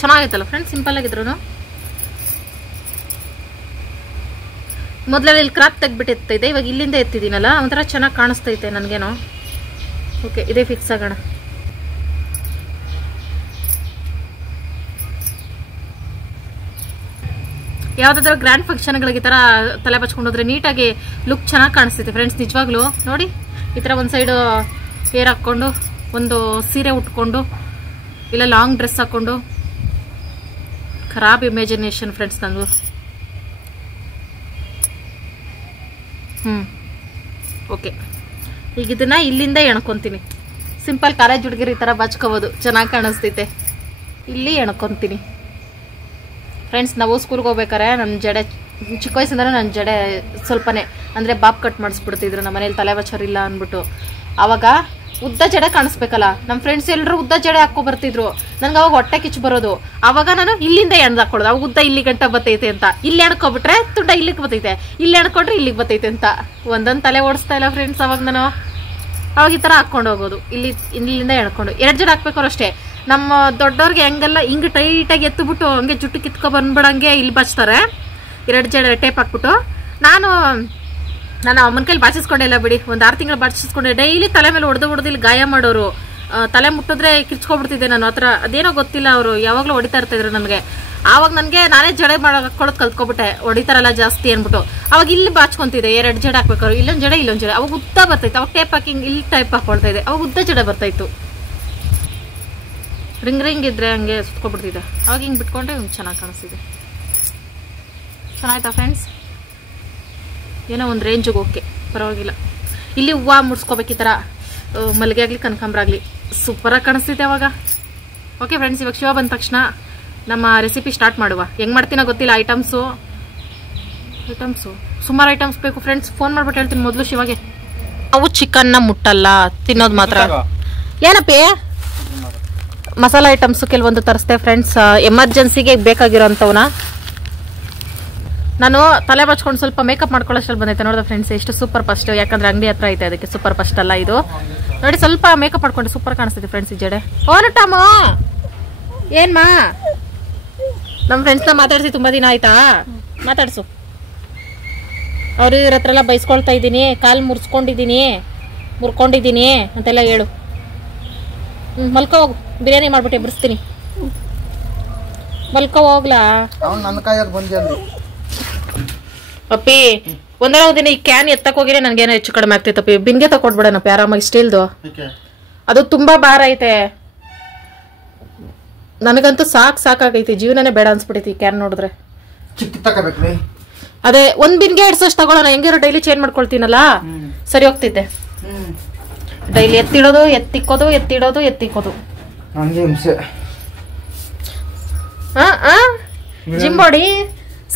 ಚೆನ್ನಾಗೈತಲ್ಲ ಫ್ರೆಂಡ್ಸ್, ಸಿಂಪಲ್ ಆಗಿದ್ರು. ಮೊದಲೇ ಇಲ್ಲಿ ಕ್ರಾಪ್ ತೆಗ್ಬಿಟ್ಟಿರ್ತೈತೆ, ಇವಾಗ ಇಲ್ಲಿಂದ ಎತ್ತಿದ್ದೀನಲ್ಲ ಒಂಥರ ಚೆನ್ನಾಗಿ ಕಾಣಿಸ್ತೈತೆ ನನಗೇನೋ. ಓಕೆ, ಇದೇ ಫಿಕ್ಸ್ ಆಗೋಣ. ಯಾವುದಾದ್ರೂ ಗ್ರ್ಯಾಂಡ್ ಫಂಕ್ಷನ್ಗಳಿಗೆ ಈ ಥರ ತಲೆ ಬಚ್ಕೊಂಡೋದ್ರೆ ನೀಟಾಗಿ ಲುಕ್ ಚೆನ್ನಾಗಿ ಕಾಣಿಸ್ತೈತೆ ಫ್ರೆಂಡ್ಸ್. ನಿಜವಾಗ್ಲೂ ನೋಡಿ, ಈ ಥರ ಒಂದು ಸೈಡು ಹೇರ್ ಹಾಕ್ಕೊಂಡು, ಒಂದು ಸೀರೆ ಉಟ್ಕೊಂಡು, ಇಲ್ಲ ಲಾಂಗ್ ಡ್ರೆಸ್ ಹಾಕ್ಕೊಂಡು ಖರಾಬ್ ಇಮ್ಯಾಜಿನೇಷನ್ ಫ್ರೆಂಡ್ಸ್ ನಂದು. ಓಕೆ, ಈಗ ಇದನ್ನ ಇಲ್ಲಿಂದ ಎಣ್ಕೊಂತೀನಿ. ಸಿಂಪಲ್ ಕಾಲೇಜ್ ಹುಡುಗಿರು ಈ ಥರ ಬಾಚ್ಕೋಬೋದು, ಚೆನ್ನಾಗಿ ಕಾಣಿಸ್ತೈತೆ. ಇಲ್ಲಿ ಎಣ್ಕೊಂತೀನಿ ಫ್ರೆಂಡ್ಸ್. ನಾವು ಸ್ಕೂಲ್ಗೆ ಹೋಗ್ಬೇಕಾರೆ ನನ್ನ ಜಡೆ ಚಿಕ್ಕ ವಯಸ್ಸಿಂದ ನನ್ನ ಜಡೆ ಸ್ವಲ್ಪನೇ ಅಂದರೆ ಬಾಬ್ ಕಟ್ ಮಾಡಿಸ್ಬಿಡ್ತಿದ್ರು ನಮ್ಮ ಮನೇಲಿ, ತಲೆ ಬಚ್ಚರಿಲ್ಲ ಅಂದ್ಬಿಟ್ಟು. ಆವಾಗ ಉದ್ದ ಜಡೆ ಕಾಣಿಸ್ಬೇಕಲ್ಲ, ನಮ್ಮ ಫ್ರೆಂಡ್ಸ್ ಎಲ್ಲರೂ ಉದ್ದ ಜಡೆ ಹಾಕೋ ಬರ್ತಿದ್ರು. ನನಗೆ ಅವಾಗ ಹೊಟ್ಟೆ ಕಿಚ್ಚು ಬರೋದು. ಆವಾಗ ನಾನು ಇಲ್ಲಿಂದ ಎಣ್ದಾಕೊಳ್ಳೋದು. ಅವಾಗ ಉದ್ದ ಇಲ್ಲಿ ಗಂಟ ಬರ್ತೈತೆ ಅಂತ. ಇಲ್ಲಿ ಎಣ್ಕೊಬಿಟ್ರೆ ತುಂಡ ಇಲ್ಲಿಗೆ ಬರ್ತೈತೆ, ಇಲ್ಲಿ ಎಣ್ಕೊಂಡ್ರೆ ಇಲ್ಲಿಗೆ ಬರ್ತೈತೆ ಅಂತ. ಒಂದೊಂದು ತಲೆ ಓಡಿಸ್ತಾ ಇಲ್ಲ ಫ್ರೆಂಡ್ಸ್. ಅವಾಗ ನಾನು ಅವಾಗ ಈ ಥರ ಹಾಕ್ಕೊಂಡು ಹೋಗೋದು. ಇಲ್ಲಿಂದ ಎಣ್ಕೊಂಡು 2 ಜಡೆ ಹಾಕ್ಬೇಕಾದ್ರು ಅಷ್ಟೇ. ನಮ್ಮ ದೊಡ್ಡವ್ರಿಗೆ ಹೆಂಗೆಲ್ಲ ಹಿಂಗೆ ಟೈಟಾಗಿ ಎತ್ತುಬಿಟ್ಟು ಹಂಗೆ ಜುಟ್ಟು ಕಿತ್ಕೊ ಬಂದ್ಬಿಡಂಗೆ ಇಲ್ಲಿ ಬಚ್ತಾರೆ. 2 ಜಡೆ ಟೇಪ್ ಹಾಕ್ಬಿಟ್ಟು ನಾನು ಅಮ್ಮನ ಕೈಲಿ ಬಾಚಿಸ್ಕೊಂಡೆಲ್ಲ ಬಿಡಿ. ಒಂದು 6 ತಿಂಗಳು ಬಾಚಿಸ್ಕೊಂಡೆ. ಡೈಲಿ ತಲೆ ಮೇಲೆ ಹೊಡೆದು ಇಲ್ಲಿ ಗಾಯ ಮಾಡೋರು. ತಲೆ ಮುಟ್ಟಿದ್ರೆ ಕಿರ್ಚ್ಕೊಬಿಡ್ತಿದ್ದೆ ನಾನು. ಹತ್ರ ಅದೇನೋ ಗೊತ್ತಿಲ್ಲ, ಅವರು ಯಾವಾಗಲೂ ಹೊಡಿತಾ ಇರ್ತಿದ್ರು ನನಗೆ. ಆವಾಗ ನನಗೆ ನಾನೇ ಜಡೆ ಹಾಕೊಳ್ಳೋದು ಕಲ್ತ್ಕೊಬಿಟ್ಟೆ, ಹೊಡಿತಾರಲ್ಲ ಜಾಸ್ತಿ ಅಂದ್ಬಿಟ್ಟು. ಅವಾಗ ಇಲ್ಲಿ ಬಾಚ್ಕೊಂತಿದ್ದೆ 2 ಜಡೆ ಹಾಕ್ಬೇಕಾದ್ರು. ಇಲ್ಲೊಂದು ಜಡೆ ಇಲ್ಲೊಂದು ಜಡೆ. ಅವಾಗ ಉದ್ದ ಬರ್ತೈತೆ. ಅವಾಗ ಟೇಪ್ ಹಾಕಿ ಇಲ್ಲಿ ಟೈಪ್ ಹಾಕೊಳ್ತಾ ಇದ್ದೆ. ಅವಾಗ ಉದ್ದ ಜಡೆ ಬರ್ತಾಯಿತ್ತು. ರಿಂಗ್ ಇದ್ರೆ ಹಂಗೆ ಸುತ್ಕೊಬಿಡ್ತಿದ್ದೆ. ಅವಾಗ ಹಿಂಗೆ ಬಿಟ್ಕೊಂಡ್ರೆ ಚೆನ್ನಾಗಿ ಕಾಣಿಸ್ತಿದೆ. ಚೆನ್ನಾಯ್ತಾ ಫ್ರೆಂಡ್ಸ್? ಏನೋ ಒಂದು ರೇಂಜಿಗೆ ಓಕೆ, ಪರವಾಗಿಲ್ಲ. ಇಲ್ಲಿ ಹೂವು ಮುಡ್ಸ್ಕೋಬೇಕು ಈ ಥರ, ಮಲ್ಲಿಗೆ ಆಗಲಿ ಕನಕಾಂಬರ ಆಗಲಿ, ಸೂಪರಾಗಿ ಕಾಣಿಸ್ತೈತೆ ಅವಾಗ. ಓಕೆ ಫ್ರೆಂಡ್ಸ್, ಇವಾಗ ಶಿವ ಬಂದ ತಕ್ಷಣ ನಮ್ಮ ರೆಸಿಪಿ ಸ್ಟಾರ್ಟ್ ಮಾಡುವ. ಹೆಂಗೆ ಮಾಡ್ತೀನೋ ಗೊತ್ತಿಲ್ಲ. ಐಟಮ್ಸು ಸುಮಾರು ಐಟಮ್ಸ್ ಬೇಕು ಫ್ರೆಂಡ್ಸ್. ಫೋನ್ ಮಾಡ್ಬಿಟ್ಟು ಹೇಳ್ತೀನಿ ಮೊದಲು ಶಿವಾಗೆ. ನಾವು ಚಿಕನ್ನ ಮುಟ್ಟಲ್ಲ, ತಿನ್ನೋದು ಮಾತ್ರ. ಏನಪ್ಪಿ ಮಸಾಲ ಐಟಮ್ಸು ಕೆಲವೊಂದು ತರಿಸ್ತೆ ಫ್ರೆಂಡ್ಸ್, ಎಮರ್ಜೆನ್ಸಿಗೆ ಬೇಕಾಗಿರೋಂಥವನ್ನ. ನಾನು ತಲೆ ಬಚ್ಕೊಂಡು ಸ್ವಲ್ಪ ಮೇಕಪ್ ಮಾಡ್ಕೊಳ್ಳೋಷ್ಟಲ್ಲಿ ಬಂದೈತೆ ನೋಡಿದೆ ಫ್ರೆಂಡ್ಸ್. ಎಷ್ಟು ಸೂಪರ್ ಫಸ್ಟ್, ಯಾಕಂದ್ರೆ ಅಂಗಡಿ ಹತ್ರ ಐತೆ, ಅದಕ್ಕೆ ಸೂಪರ್ ಫಸ್ಟ್ ಅಲ್ಲ ಇದು. ನೋಡಿ ಸ್ವಲ್ಪ ಮೇಕಪ್ ಮಾಡ್ಕೊಂಡು ಸೂಪರ್ ಕಾಣಿಸ್ತೈತೆ ಫ್ರೆಂಡ್ಸ್ ಈ ಜಡೆ. ಓನಟಮ್ಮ ಏನ್ಮಾ, ನಮ್ಮ ಫ್ರೆಂಡ್ಸ್ನ ಮಾತಾಡಿಸಿ ತುಂಬ ದಿನ ಆಯ್ತಾ? ಮಾತಾಡ್ಸು. ಅವ್ರು ಇವ್ರ ಹತ್ರ ಎಲ್ಲ ಬೈಸ್ಕೊಳ್ತಾ ಇದ್ದೀನಿ, ಕಾಲು ಮುರ್ಕೊಂಡಿದ್ದೀನಿ ಅಂತೆಲ್ಲ ಹೇಳು. ಮಲ್ಕೋ ಹೋಗು, ಬಿರಿಯಾನಿ ಮಾಡ್ಬಿಟ್ಟು ಎಬ್ಬಿಸ್ತೀನಿ. ಮಲ್ಕೋ ಹೋಗ್ಲಾ? ನನ್ನ ಕಾಯಾಗ ಬಂದಿ ಅಪ್ಪಿ. ಒಂದರ ಒಂದಿನ ಈ ಕ್ಯಾನ್ ಎತ್ತಕ್ ಹೋಗಿದ್ರೆ ನನ್ಗೇನೋ ಹೆಚ್ಚು ಕಡಿಮೆ ಆಗ್ತೈತಪ್ಪಿ. ಬಿನ್ಗೆ ತಕೊಟ್ಬಿಡನಪ್ಪಿ ಆರಾಮಾಗಿ, ಸ್ಟೀಲ್ದು. ಅದು ತುಂಬಾ ಭಾರ ಐತೆ. ನನಗಂತೂ ಸಾಕಾಗೈತಿ, ಜೀವನನೇ ಬೇಡ ಅನ್ಸ್ಬಿಟ್ಟೈತಿ ಈ ಕ್ಯಾನ್ ನೋಡಿದ್ರೆ. ಅದೇ ಒಂದ್ ಬಿನ್ಗೆ 2 ವರ್ಷ ತಗೊಳ್ಳೋಣ, ಹೆಂಗಿರೋ ಡೈಲಿ ಚೇಂಜ್ ಮಾಡ್ಕೊಳ್ತೀನಲ್ಲ, ಸರಿ ಹೋಗ್ತೈತೆ. ಡೈಲಿ ಎತ್ತಿಕ್ಕೋದು. Gym body.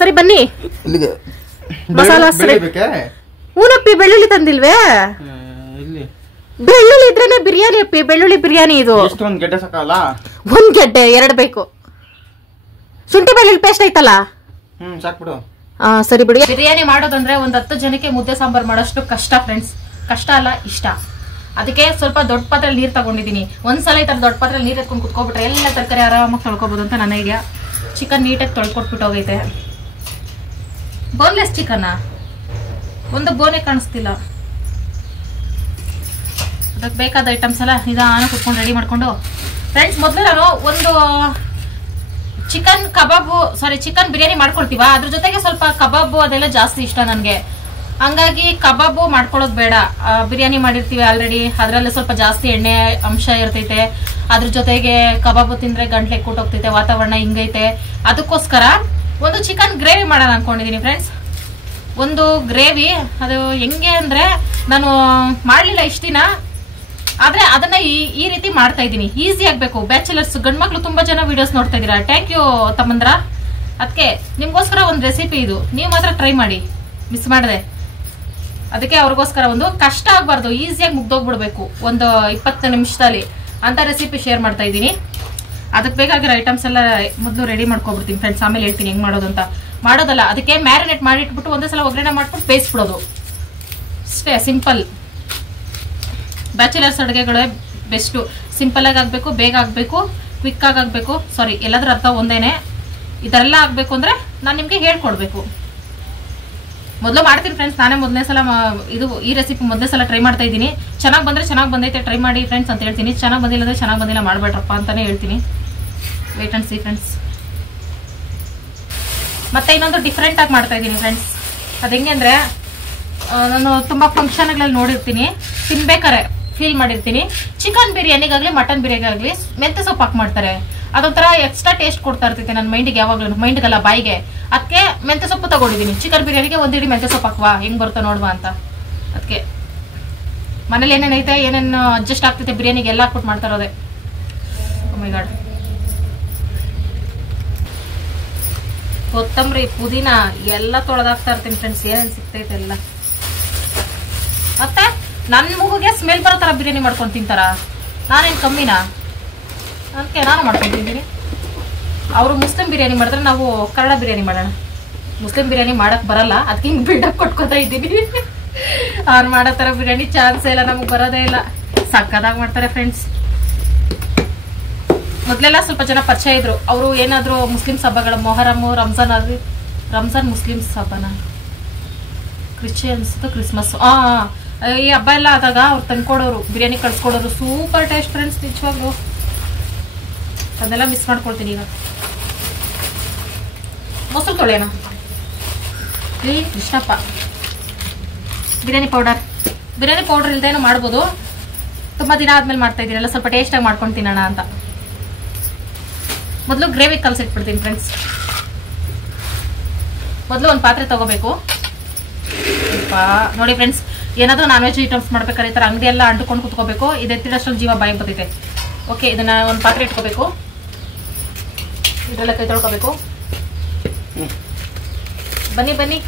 ಸರಿ ಬನ್ನಿ. ಮಸಾಲ ಹೂನಪ್ಪಿ. ಬೆಳ್ಳುಳ್ಳಿ ತಂದಿಲ್ವೇ? ಬೆಳ್ಳುಳ್ಳಿ ಇದ್ರೇನೆ ಬಿರಿಯಾನಿ ಅಪ್ಪಿ. ಬೆಳ್ಳುಳ್ಳಿ ಬಿರಿಯಾನಿ ಇದು. ಒಂದ್ ಗೆಡ್ಡೆ 2 ಬೇಕು. ಶುಂಠಿ ಬೆಳ್ಳುಳ್ಳಿ ಪೇಸ್ಟ್ ಐತಲ್ಲ, ಸಾಕ್ಬಿಡು. ಸರಿ ಬಿಡಿ. ಬಿರಿಯಾನಿ ಮಾಡೋದಂದ್ರೆ ಒಂದ್ 10 ಜನಕ್ಕೆ ಮುದ್ದೆ ಸಾಂಬಾರ್ ಮಾಡೋಷ್ಟು ಕಷ್ಟ ಫ್ರೆಂಡ್ಸ್. ಕಷ್ಟ ಅಲ್ಲ, ಇಷ್ಟ. ಅದಕ್ಕೆ ಸ್ವಲ್ಪ ದೊಡ್ಡ ಪಾತ್ರೆಯಲ್ಲಿ ನೀರು ತಗೊಂಡಿದ್ದೀನಿ. ಒಂದ್ಸಲ ಈ ತರ ದೊಡ್ಡ ಪಾತ್ರೆಯಲ್ಲಿ ನೀರು ಎತ್ಕೊಂಡು ಕುತ್ಕೊಬಿಟ್ರೆ ಎಲ್ಲ ತರಕಾರಿ ಆರಾಮಾಗಿ ತೊಳ್ಕೊಬೋದು ಅಂತ ನನ್ನ ಐಡಿಯಾ. ಚಿಕನ್ ನೀಟಾಗಿ ತೊಳ್ಕೊಟ್ಬಿಟ್ಟು ಹೋಗೈತೆ. ಬೋನ್ಲೆಸ್ ಚಿಕನ್, ಒಂದು ಬೋನೇ ಕಾಣಿಸ್ತಿಲ್ಲ. ಅದಕ್ಕೆ ಬೇಕಾದ ಐಟಮ್ಸ್ ಎಲ್ಲ ನಿಧಾನ ಕುತ್ಕೊಂಡು ರೆಡಿ ಮಾಡ್ಕೊಂಡು ಫ್ರೆಂಡ್ಸ್. ಮೊದಲು ನಾನು ಒಂದು ಚಿಕನ್ ಬಿರಿಯಾನಿ ಮಾಡ್ಕೊಳ್ತೀವ, ಅದ್ರ ಜೊತೆಗೆ ಸ್ವಲ್ಪ ಕಬಾಬು ಅದೆಲ್ಲ ಜಾಸ್ತಿ ಇಷ್ಟ ನನಗೆ. ಹಂಗಾಗಿ ಕಬಾಬು ಮಾಡ್ಕೊಳ್ಳೋದು ಬೇಡ. ಬಿರಿಯಾನಿ ಮಾಡಿರ್ತೀವಿ ಆಲ್ರೆಡಿ, ಅದರಲ್ಲಿ ಸ್ವಲ್ಪ ಜಾಸ್ತಿ ಎಣ್ಣೆ ಅಂಶ ಇರ್ತೈತೆ. ಅದ್ರ ಜೊತೆಗೆ ಕಬಾಬು ತಿಂದ್ರೆ ಗಂಟ್ಲೆ ಕೂಟೋಗ್ತೈತೆ, ವಾತಾವರಣ ಹಿಂಗೈತೆ. ಅದಕ್ಕೋಸ್ಕರ ಒಂದು ಚಿಕನ್ ಗ್ರೇವಿ ಮಾಡೋಣ ಅನ್ಕೊಂಡಿದೀನಿ ಫ್ರೆಂಡ್ಸ್. ಒಂದು ಗ್ರೇವಿ ಅದು ಹೆಂಗೆ ಅಂದ್ರೆ, ನಾನು ಮಾಡ್ಲಿಲ್ಲ ಇಷ್ಟ ದಿನ, ಆದ್ರೆ ಅದನ್ನ ಈ ರೀತಿ ಮಾಡ್ತಾ ಇದ್ದೀನಿ. ಈಸಿ ಆಗ್ಬೇಕು. ಬ್ಯಾಚುಲರ್ಸ್ ಗಂಡ್ಮಕ್ಳು ತುಂಬಾ ಜನ ವಿಡಿಯೋಸ್ ನೋಡ್ತಾ ಇದೀರಾ. ಥ್ಯಾಂಕ್ ಯು ತಮ್ಮಂದ್ರ. ಅದಕ್ಕೆ ನಿಮ್ಗೋಸ್ಕರ ಒಂದು ರೆಸಿಪಿ ಇದು, ನೀವು ಮಾತ್ರ ಟ್ರೈ ಮಾಡಿ, ಮಿಸ್ ಮಾಡದೆ. ಅದಕ್ಕೆ ಅವ್ರಿಗೋಸ್ಕರ ಒಂದು ಕಷ್ಟ ಆಗ್ಬಾರ್ದು, ಈಸಿಯಾಗಿ ಮುಗ್ದೋಗ್ಬಿಡ್ಬೇಕು ಒಂದು 20 ನಿಮಿಷದಲ್ಲಿ ಅಂತ ರೆಸಿಪಿ ಶೇರ್ ಮಾಡ್ತಾ ಇದ್ದೀನಿ. ಅದಕ್ಕೆ ಬೇಕಾಗಿರೋ ಐಟಮ್ಸ್ ಎಲ್ಲ ಮೊದಲು ರೆಡಿ ಮಾಡ್ಕೊಬಿಡ್ತೀನಿ ಫ್ರೆಂಡ್ಸ್. ಆಮೇಲೆ ಹೇಳ್ತೀನಿ ಹೆಂಗ್ ಮಾಡೋದು ಅಂತ. ಮಾಡೋದಲ್ಲ, ಅದಕ್ಕೆ ಮ್ಯಾರಿನೇಟ್ ಮಾಡಿ ಇಟ್ಬಿಟ್ಟು ಒಂದೇ ಸಲ ಒಗ್ಗರಣೆ ಮಾಡ್ಬಿಟ್ಟು ಬೇಯಿಸ್ಬಿಡೋದು ಅಷ್ಟೇ. ಸಿಂಪಲ್. ಬ್ಯಾಚುಲರ್ಸ್ ಅಡುಗೆಗಳೇ ಬೆಸ್ಟು. ಸಿಂಪಲ್ ಆಗಿ ಆಗ್ಬೇಕು, ಬೇಗ ಆಗ್ಬೇಕು, ಕ್ವಿಕ್ ಆಗಿ ಆಗ್ಬೇಕು. ಸಾರಿ, ಎಲ್ಲಾದ್ರೂ ಅರ್ಥ ಒಂದೇನೆ. ಇದೆಲ್ಲ ಆಗ್ಬೇಕು ಅಂದ್ರೆ ನಾನು ನಿಮ್ಗೆ ಹೇಳ್ಕೊಡ್ಬೇಕು. ಮೊದಲು ಮಾಡ್ತೀನಿ ಫ್ರೆಂಡ್ಸ್. ನಾನೇ ಮೊದಲನೇ ಸಲ ಈ ರೆಸಿಪಿ ಮೊದಲನೇ ಸಲ ಟ್ರೈ ಮಾಡ್ತಾ ಇದ್ದೀನಿ. ಚೆನ್ನಾಗಿ ಬಂದ್ರೆ ಚೆನ್ನಾಗಿ ಬಂದೈತೆ, ಟ್ರೈ ಮಾಡಿ ಫ್ರೆಂಡ್ಸ್ ಅಂತ ಹೇಳ್ತೀನಿ. ಚೆನ್ನಾಗಿ ಬಂದಿಲ್ಲ ಅಂದ್ರೆ ಚೆನ್ನಾಗಿ ಬಂದಿಲ್ಲ ಮಾಡ್ಬೇಡ್ರಪ್ಪ ಅಂತಾನೆ ಹೇಳ್ತೀನಿ. Wait and see friends. ಮತ್ತೆ ಇನ್ನೊಂದು ಡಿಫ್ರೆಂಟ್ ಆಗಿ ಮಾಡ್ತಾ ಇದ್ದೀನಿ ಫ್ರೆಂಡ್ಸ್. ಅದು ಹೆಂಗೆ ಅಂದ್ರೆ, ನಾನು ತುಂಬಾ ಫಂಕ್ಷನ್ಗಳಲ್ಲಿ ನೋಡಿರ್ತೀನಿ, ತಿನ್ಬೇಕಾರೆ ಫೀಲ್ ಮಾಡಿರ್ತೀನಿ. ಚಿಕನ್ ಬಿರಿಯಾನಿಗಾಗ್ಲಿ ಮಟನ್ ಬಿರಿಯಾನಿಗಾಗ್ಲಿ ಮೆಂತ್ಯ ಸೊಪ್ಪು ಹಾಕಿ ಮಾಡ್ತಾರೆ. ಅದೊಂಥರ ಎಕ್ಸ್ಟ್ರಾ ಟೇಸ್ಟ್ ಕೊಡ್ತಾ ಇರ್ತೈತೆ ನನ್ನ ಮೈಂಡಿಗೆ, ಯಾವಾಗ್ಲೂ ಮೈಂಡ್ಗಲ್ಲ ಬಾಯಿಗೆ. ಅದಕ್ಕೆ ಮೆಂತ್ಯ ಸೊಪ್ಪು ತಗೊಂಡಿದ್ದೀನಿ. ಚಿಕನ್ ಬಿರಿಯಾನಿಗೆ ಒಂದಿಡಿ ಮೆಂತ್ಯ ಸೊಪ್ಪು ಹಾಕುವ, ಹೆಂಗ್ ಬರುತ್ತಾ ನೋಡುವ ಅಂತ. ಅದಕ್ಕೆ ಮನೇಲಿ ಏನೇನೈತೆ ಏನೇನು ಅಡ್ಜಸ್ಟ್ ಆಗ್ತೈತೆ ಬಿರಿಯಾನಿಗೆ ಎಲ್ಲ ಹಾಕ್ಬಿಟ್ಟು ಮಾಡ್ತಾ ಇರೋದೆ. ಓ ಮೈ ಗಾಡ್. ಕೊತ್ತಂಬರಿ ಪುದೀನ ಎಲ್ಲ ತೊಳೆದಾಕ್ತಾ ಇರ್ತೀನಿ ಫ್ರೆಂಡ್ಸ್, ಏನೇನು ಸಿಗ್ತೈತೆ ಎಲ್ಲ. ಮತ್ತೆ ನನ್ನ ಮೂಗಿಗೆ ಸ್ಮೆಲ್ ಬರೋ ಥರ ಬಿರಿಯಾನಿ ಮಾಡ್ಕೊಂಡು ತಿಂತಾರ, ನಾನೇನು ಕಮ್ಮಿನಾ? ಅದಕ್ಕೆ ನಾನು ಮಾಡ್ಕೊಂಡಿದ್ದೀನಿ. ಅವರು ಮುಸ್ಲಿಂ ಬಿರಿಯಾನಿ ಮಾಡಿದ್ರೆ ನಾವು ಕನ್ನಡ ಬಿರಿಯಾನಿ ಮಾಡೋಣ. ಮುಸ್ಲಿಂ ಬಿರಿಯಾನಿ ಮಾಡಕ್ ಬರಲ್ಲ, ಅದಕ್ಕೆ ಹಿಂಗೆ ಬಿಲ್ಡಪ್ ಕೊಟ್ಕೋತಾ ಇದ್ದೀನಿ. ಅವ್ರು ಮಾಡೋ ಥರ ಬಿರಿಯಾನಿ ಚಾನ್ಸೇ ಇಲ್ಲ, ನಮಗೆ ಬರೋದೇ ಇಲ್ಲ. ಸಕ್ಕದಾಗಿ ಮಾಡ್ತಾರೆ ಫ್ರೆಂಡ್ಸ್. ಮೊದಲೆಲ್ಲ ಸ್ವಲ್ಪ ಜನ ಪರಿಚಯ ಇದ್ರು. ಅವರು ಏನಾದ್ರು ಮುಸ್ಲಿಮ್ಸ್ ಹಬ್ಬಗಳು, ಮೊಹರಮ್ಮು, ರಂಜಾನ್, ಅದು ರಂಜಾನ್ ಮುಸ್ಲಿಮ್ಸ್ ಹಬ್ಬನ, ಕ್ರಿಶ್ಚಿಯನ್ಸ್ ಕ್ರಿಸ್ಮಸ್, ಈ ಹಬ್ಬ ಎಲ್ಲ ಆದಾಗ ಅವ್ರು ತಂದ್ಕೊಡೋರು, ಬಿರಿಯಾನಿ ಕಳ್ಸ್ಕೊಡೋರು. ಸೂಪರ್ ಟೇಸ್ಟ್ ಫ್ರೆಂಡ್ಸ್, ನಿಜವಾಗ್ಲು ಅದೆಲ್ಲ ಮಿಸ್ ಮಾಡ್ಕೊಳ್ತೀನಿ ಈಗ. ಮೊಸರು ತೊಳೆಯೋಣ. ಕೃಷ್ಣಪ್ಪ ಬಿರಿಯಾನಿ ಪೌಡರ್ ಇಲ್ದೇನೋ ಮಾಡ್ಬೋದು. ತುಂಬಾ ದಿನ ಆದ್ಮೇಲೆ ಮಾಡ್ತಾ ಇದ್ದೀನಲ್ಲ, ಸ್ವಲ್ಪ ಟೇಸ್ಟಾಗಿ ಮಾಡ್ಕೊಂಡು ತಿನ್ನೋಣ ಅಂತ. ಮೊದಲು ಗ್ರೇವಿ ಕಲಸಿಟ್ಬಿಡ್ತೀನಿ ಫ್ರೆಂಡ್ಸ್. ಮೊದಲು ಒಂದು ಪಾತ್ರೆ ತಗೋಬೇಕು. ನೋಡಿ ಫ್ರೆಂಡ್ಸ್, ಏನಾದರೂ ನಾನ್ ವೆಜ್ ಐಟಮ್ಸ್ ಮಾಡ್ಬೇಕಾದ್ರೆ ಈ ಥರ ಅಂಗಡಿ ಎಲ್ಲ ಅಂಟ್ಕೊಂಡು ಕುತ್ಕೋಬೇಕು. ಇದು ಎತ್ತಿಡೋಷ್ಟ್ರಲ್ಲಿ ಜೀವ ಬಾಯಿಗೆ ಬರ್ತೈತೆ. ಓಕೆ, ಇದನ್ನ ಒಂದು ಪಾತ್ರೆ ಇಟ್ಕೋಬೇಕು. ಇದೆಲ್ಲ ಕೈ ತೊಳ್ಕೋಬೇಕು. ಬನ್ನಿ.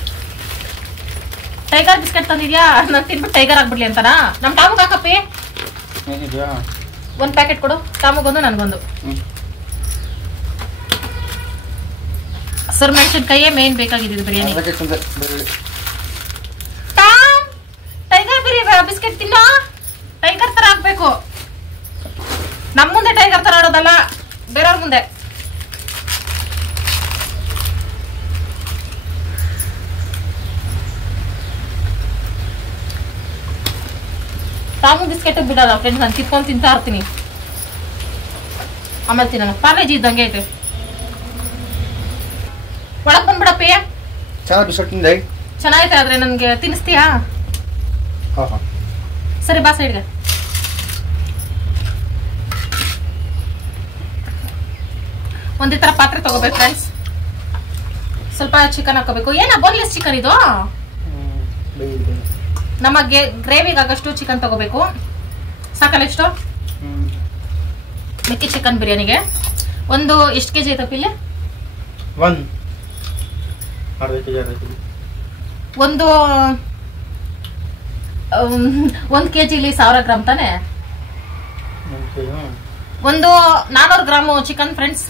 ಟೈಗರ್ ಬಿಸ್ಕೆಟ್ ತಂದಿದ್ಯಾ? ನಾನು ತಿನ್ಬಿಟ್ಟು ಟೈಗರ್ ಆಗ್ಬಿಡ್ಲಿ ಅಂತನಾ? ನಮ್ಮ ಟಾಮುಗ್ ಹಾಕಪ್ಪಿ. ಒಂದು ಪ್ಯಾಕೆಟ್ ಕೊಡು, ಟಾಮುಗೊಂದು ನನಗೊಂದು. ಹಸಿರು ಮೆಣಸಿನ್ಕಾಯೇ ಮೇನ್ ಬೇಕಾಗಿದ್ದು ಬಿರಿಯಾನಿ. ಟೈಗರ್ ಬಿರಿಯಾನಿ ಬಿಸ್ಕೆಟ್ ತಿನ್ನೋ, ಟೈಗರ್ ತರ ಆಗ್ಬೇಕು. ನಮ್ಮ ಮುಂದೆ ಟೈಗರ್ ತರ ಆಡೋದಲ್ಲ, ಬೇರೆಯವ್ರ ಮುಂದೆ. ಟಾಮು ಬಿಸ್ಕೆಟ್ ಬಿಡಲ್ಲ ಫ್ರೆಂಡ್ಸ್, ನಾನು ಕಿತ್ಕೊಂಡು ತಿಂತಾ ಇರ್ತೀನಿ. ಆಮೇಲೆ ತಿನ್ನೋಣ. ಪಾರ್ಲೇಜಿ ಇದ್ದಂಗೆ ಐತೆ. ಒಳಗ್ ಬಂದ್ಬಿಡಪ್ಪಿ. ಚೆನ್ನಾಗೈತೆ, ಆದ್ರೆ ನನ್ಗೆ ತಿನ್ನಿಸ್ತೀಯಾ? ಸರಿ, ಬಾ ಸೈಡ್ಗೆ. ಒಂದೇ ತರ ಪಾತ್ರೆ ತಗೋಬೇಕು ಫ್ರೆಂಡ್ಸ್. ಸ್ವಲ್ಪ ಚಿಕನ್ ಹಾಕೋಬೇಕು. ಏನ ಬೋನ್ಲೆಸ್ ಚಿಕನ್ ಇದು? ನಮಗೆ ಗ್ರೇವಿಗೆ ಆಗಷ್ಟು ಚಿಕನ್ ತಗೋಬೇಕು. ಸಾಕಲ್ಲ ಎಷ್ಟು? ಮಿಕ್ಕಿ ಚಿಕನ್ ಬಿರಿಯಾನಿಗೆ ಒಂದು ಎಷ್ಟು ಕೆಜಿ ಐತಪ್ಪ ಇಲ್ಲಿ? ಒಂದು 1 kg ಇಲ್ಲಿ 1000 ಗ್ರಾಮ್ ತಾನೆ? ಒಂದು 400 ಗ್ರಾಮ್ ಚಿಕನ್ ಫ್ರೆಂಡ್ಸ್.